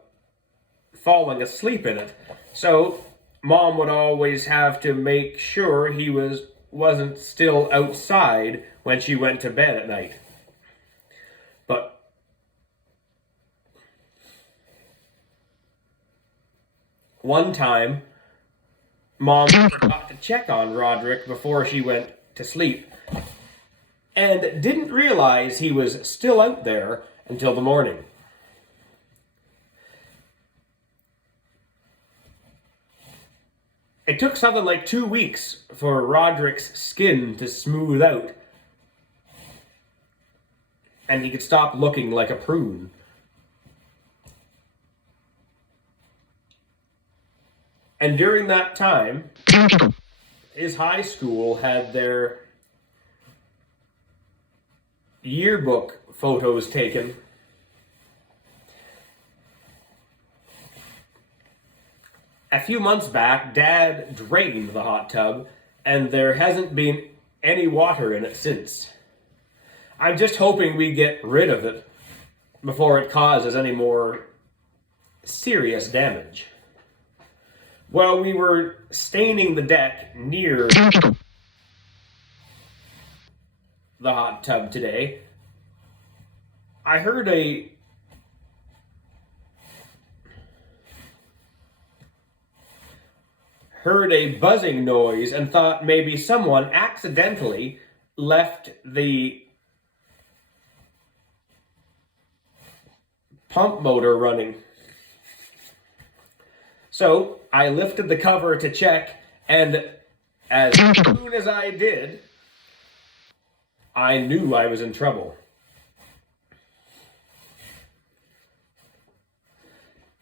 falling asleep in it. So Mom would always have to make sure he wasn't still outside when she went to bed at night. But one time, Mom forgot to check on Roderick before she went to sleep and didn't realize he was still out there until the morning. It took something like 2 weeks for Roderick's skin to smooth out and he could stop looking like a prune. And during that time, his high school had their yearbook photos taken. A few months back, Dad drained the hot tub, and there hasn't been any water in it since. I'm just hoping we get rid of it before it causes any more serious damage. While we were staining the deck near the hot tub today, I heard a buzzing noise and thought maybe someone accidentally left the pump motor running. So I lifted the cover to check, and as soon as I did, I knew I was in trouble.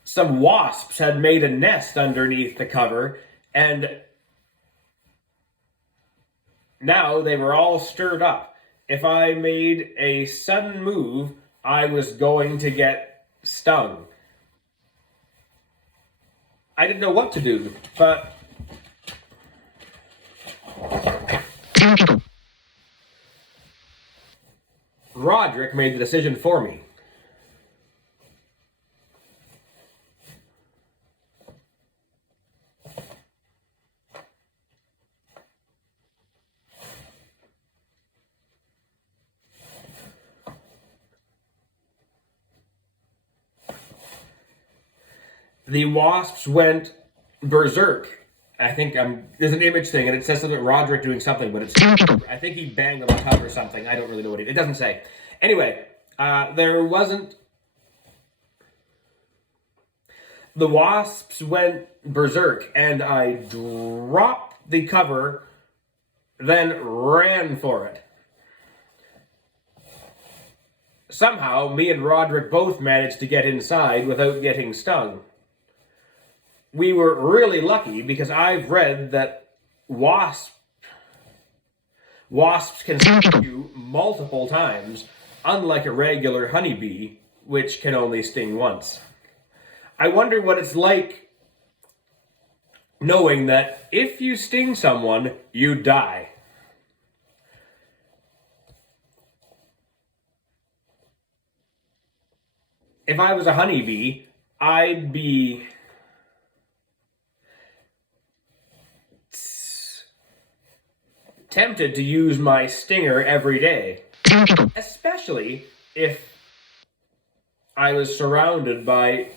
Some wasps had made a nest underneath the cover, and now they were all stirred up. if I made a sudden move, I was going to get stung. I didn't know what to do, but Roderick made the decision for me. The wasps went berserk. I think there's an image thing, and it says something about Roderick doing something, but it's... I think he banged on the tub or something. I don't really know what he did. It doesn't say. Anyway, there wasn't... The wasps went berserk, and I dropped the cover, then ran for it. Somehow, me and Roderick both managed to get inside without getting stung. We were really lucky because I've read that wasps can sting you multiple times, unlike a regular honeybee, which can only sting once. I wonder what it's like knowing that if you sting someone, you die. If I was a honeybee, I'd be tempted to use my stinger every day, especially if I was surrounded by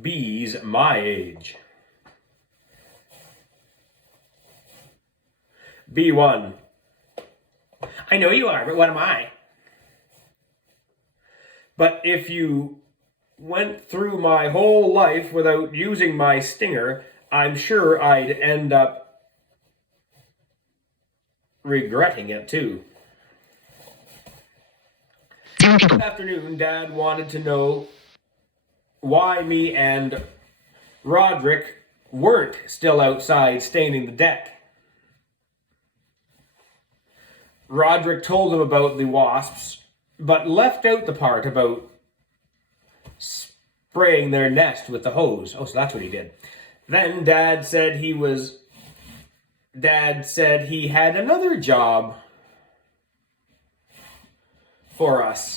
bees my age. B1. I know you are, but what am I? But if you went through my whole life without using my stinger, I'm sure I'd end up regretting it too. This afternoon, Dad wanted to know why me and Roderick weren't still outside staining the deck. Roderick told him about the wasps, but left out the part about spraying their nest with the hose. Oh, so that's what he did. Then Dad said he had another job for us.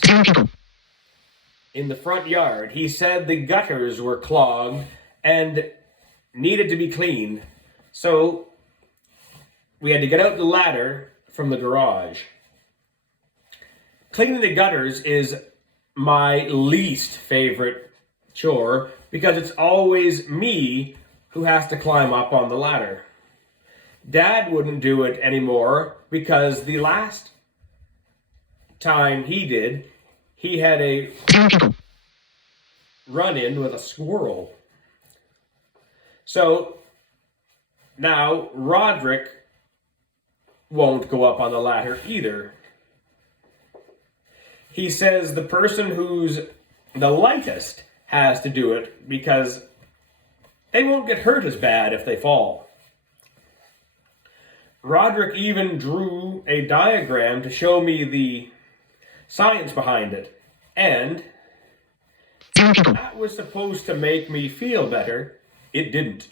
In the front yard, he said the gutters were clogged and needed to be cleaned. So we had to get out the ladder from the garage. Cleaning the gutters is my least favorite chore because it's always me who has to climb up on the ladder. Dad wouldn't do it anymore because the last time he did, he had a run-in with a squirrel. So now Roderick won't go up on the ladder either. He says the person who's the lightest has to do it because they won't get hurt as bad if they fall. Roderick even drew a diagram to show me the science behind it, and that was supposed to make me feel better. It didn't.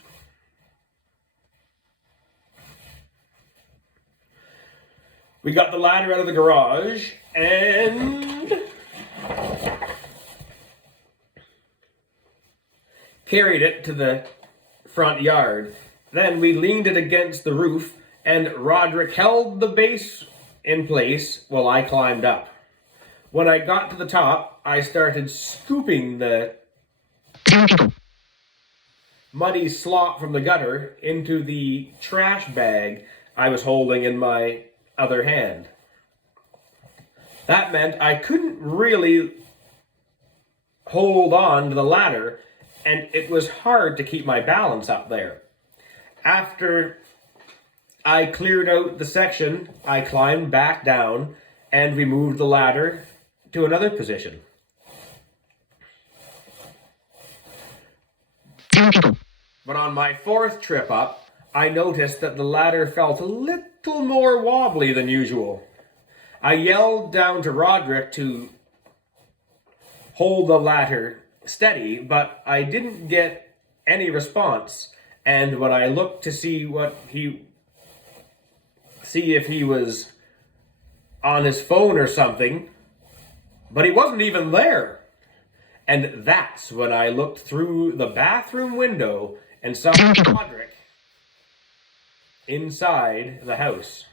We got the ladder out of the garage and carried it to the front yard. Then we leaned it against the roof and Roderick held the base in place while I climbed up. When I got to the top, I started scooping the muddy slop from the gutter into the trash bag I was holding in my other hand. That meant I couldn't really hold on to the ladder, and it was hard to keep my balance up there. After I cleared out the section, I climbed back down and we moved the ladder to another position. But on my fourth trip up, I noticed that the ladder felt a little more wobbly than usual. I yelled down to Roderick to hold the ladder steady, but I didn't get any response. And when I looked to see if he was on his phone or something, but he wasn't even there. And that's when I looked through the bathroom window and saw Roderick inside the house.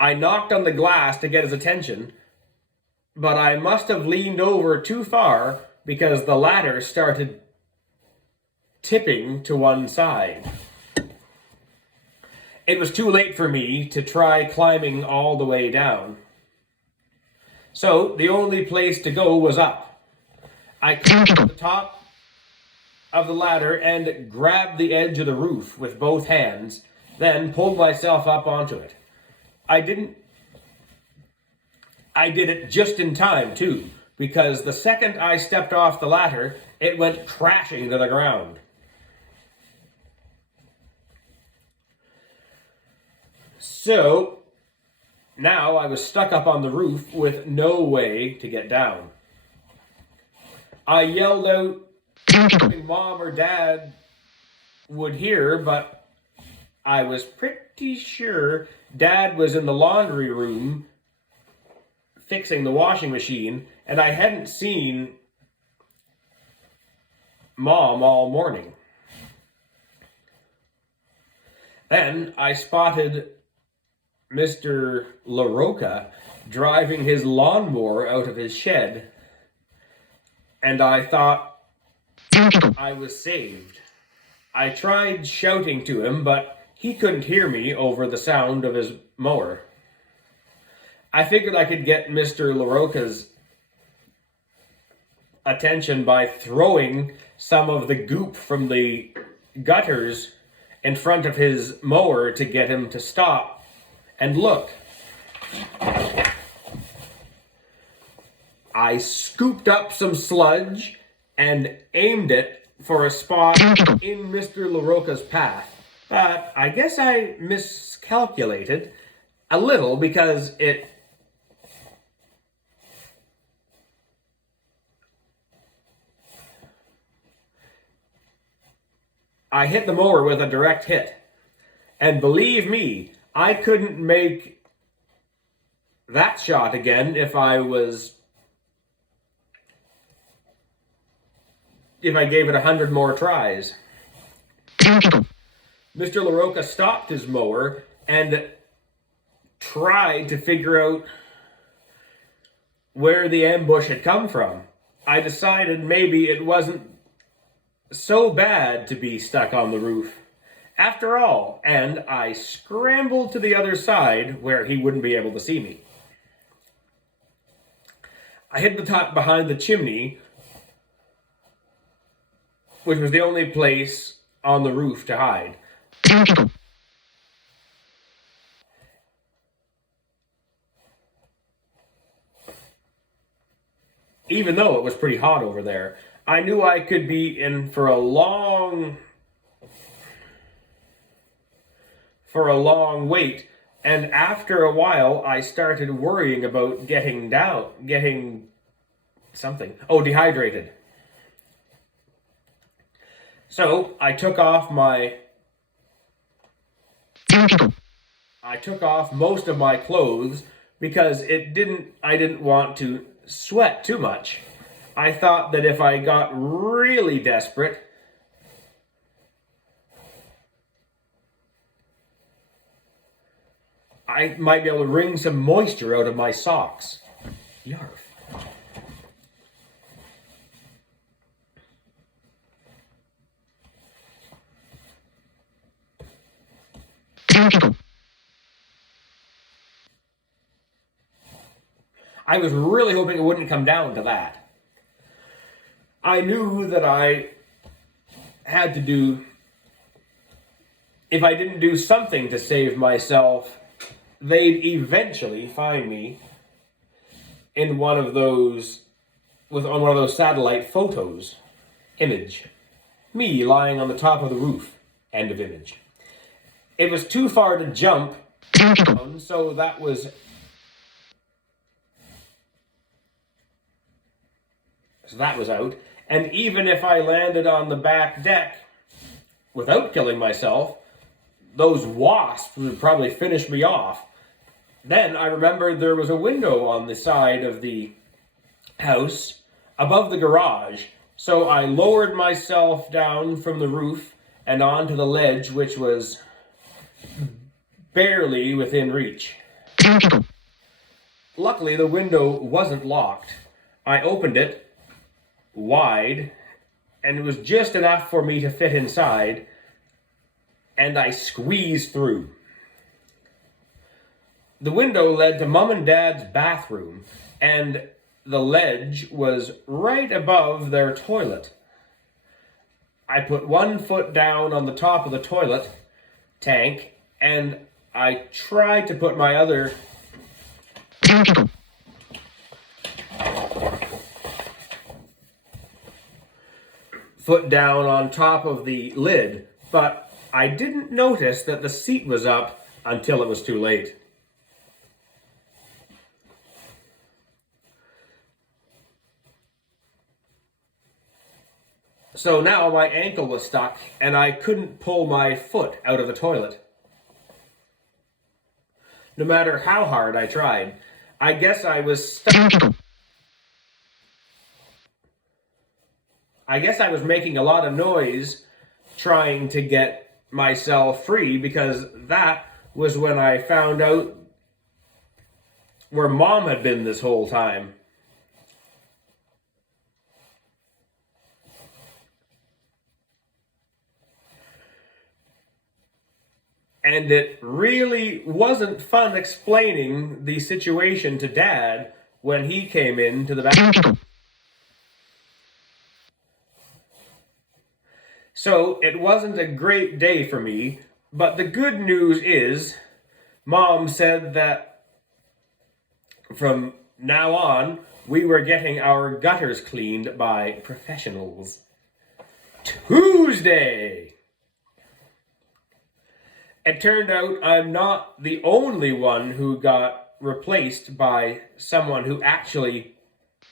I knocked on the glass to get his attention, but I must have leaned over too far because the ladder started tipping to one side. It was too late for me to try climbing all the way down. So the only place to go was up. I climbed to the top of the ladder and grabbed the edge of the roof with both hands, then pulled myself up onto it. I did it just in time, too, because the second I stepped off the ladder, it went crashing to the ground. So, now I was stuck up on the roof with no way to get down. I yelled out, hoping Mom or Dad would hear, but I was pretty sure Dad was in the laundry room fixing the washing machine, and I hadn't seen Mom all morning. Then I spotted Mr. LaRocca driving his lawnmower out of his shed, and I thought I was saved. I tried shouting to him, but he couldn't hear me over the sound of his mower. I figured I could get Mr. LaRocca's attention by throwing some of the goop from the gutters in front of his mower to get him to stop and look. I scooped up some sludge and aimed it for a spot in Mr. LaRocca's path. But I guess I miscalculated a little because I hit the mower with a direct hit. And believe me, I couldn't make that shot again if I gave it 100 more tries. Mr. LaRocca stopped his mower and tried to figure out where the ambush had come from. I decided maybe it wasn't so bad to be stuck on the roof after all, and I scrambled to the other side where he wouldn't be able to see me. I hid the top behind the chimney, which was the only place on the roof to hide. Even though it was pretty hot over there, I knew I could be in for a long wait, and after a while I started worrying about getting dehydrated. So I took off most of my clothes because I didn't want to sweat too much. I thought that if I got really desperate, I might be able to wring some moisture out of my socks. Yarf. I was really hoping it wouldn't come down to that. I knew that I had to do, if I didn't do something to save myself, they'd eventually find me in one of those satellite photos. Image. Me lying on the top of the roof. End of image. It was too far to jump, 0 people. so that was out. And even if I landed on the back deck without killing myself, those wasps would probably finish me off. Then I remembered there was a window on the side of the house above the garage, so I lowered myself down from the roof and onto the ledge, which was barely within reach. 0 people. Luckily, the window wasn't locked. I opened it wide, and it was just enough for me to fit inside, and I squeezed through. The window led to Mom and Dad's bathroom, and the ledge was right above their toilet. I put one foot down on the top of the toilet tank, and I tried to put my other 0 people. foot down on top of the lid, but I didn't notice that the seat was up until it was too late. So now my ankle was stuck and I couldn't pull my foot out of the toilet. No matter how hard I tried, I guess I was stuck. 0 people. I guess I was making a lot of noise trying to get myself free, because that was when I found out where Mom had been this whole time. And it really wasn't fun explaining the situation to Dad when he came into the 0 bathroom. people. So it wasn't a great day for me, but the good news is Mom said that from now on we were getting our gutters cleaned by professionals. Tuesday! It turned out I'm not the only one who got replaced by someone who actually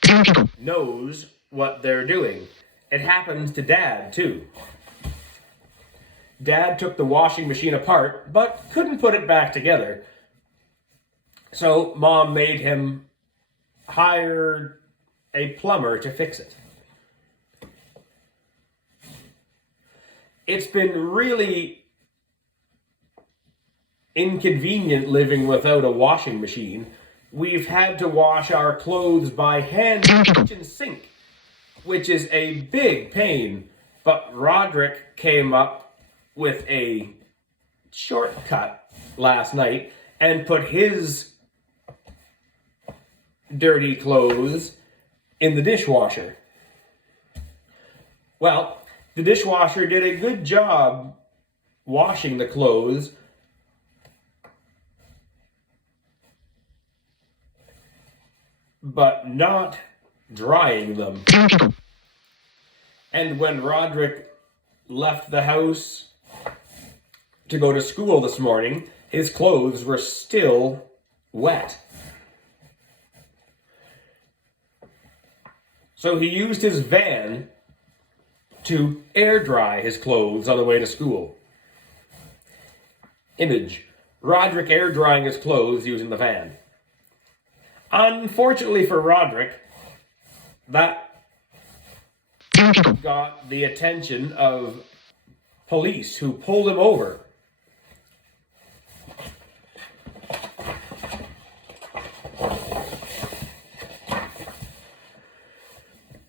0 people. knows what they're doing. It happens to Dad, too. Dad took the washing machine apart, but couldn't put it back together. So Mom made him hire a plumber to fix it. It's been really inconvenient living without a washing machine. We've had to wash our clothes by hand in the kitchen sink, which is a big pain. But Roderick came up with a shortcut last night and put his dirty clothes in the dishwasher. Well, the dishwasher did a good job washing the clothes, but not drying them. 0 people. And when Roderick left the house to go to school this morning, his clothes were still wet. So he used his van to air dry his clothes on the way to school. Image: Roderick air drying his clothes using the van. Unfortunately for Roderick, that 0 people. got the attention of police, who pulled him over.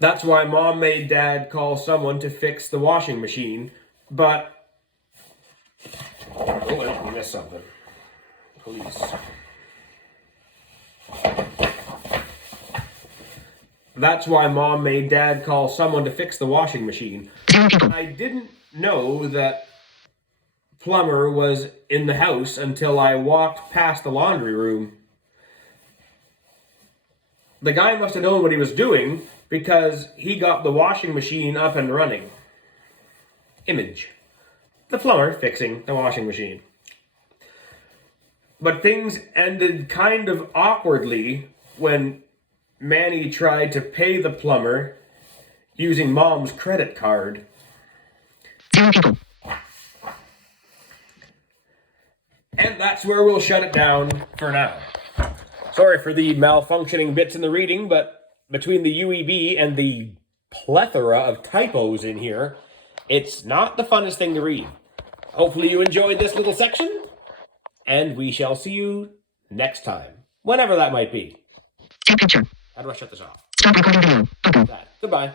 That's why Mom made Dad call someone to fix the washing machine, but... Oh, I missed something. Police. That's why Mom made Dad call someone to fix the washing machine. 0 people. I didn't know that plumber was in the house until I walked past the laundry room. The guy must have known what he was doing, because he got the washing machine up and running. Image: the plumber fixing the washing machine. But things ended kind of awkwardly when Manny tried to pay the plumber using Mom's credit card. 0 people. And that's where we'll shut it down for now. Sorry for the malfunctioning bits in the reading, but between the UEB and the plethora of typos in here, it's not the funnest thing to read. Hopefully you enjoyed this little section, and we shall see you next time, whenever that might be. Take picture. How do I shut this off? Stop recording video. Button. That. Goodbye.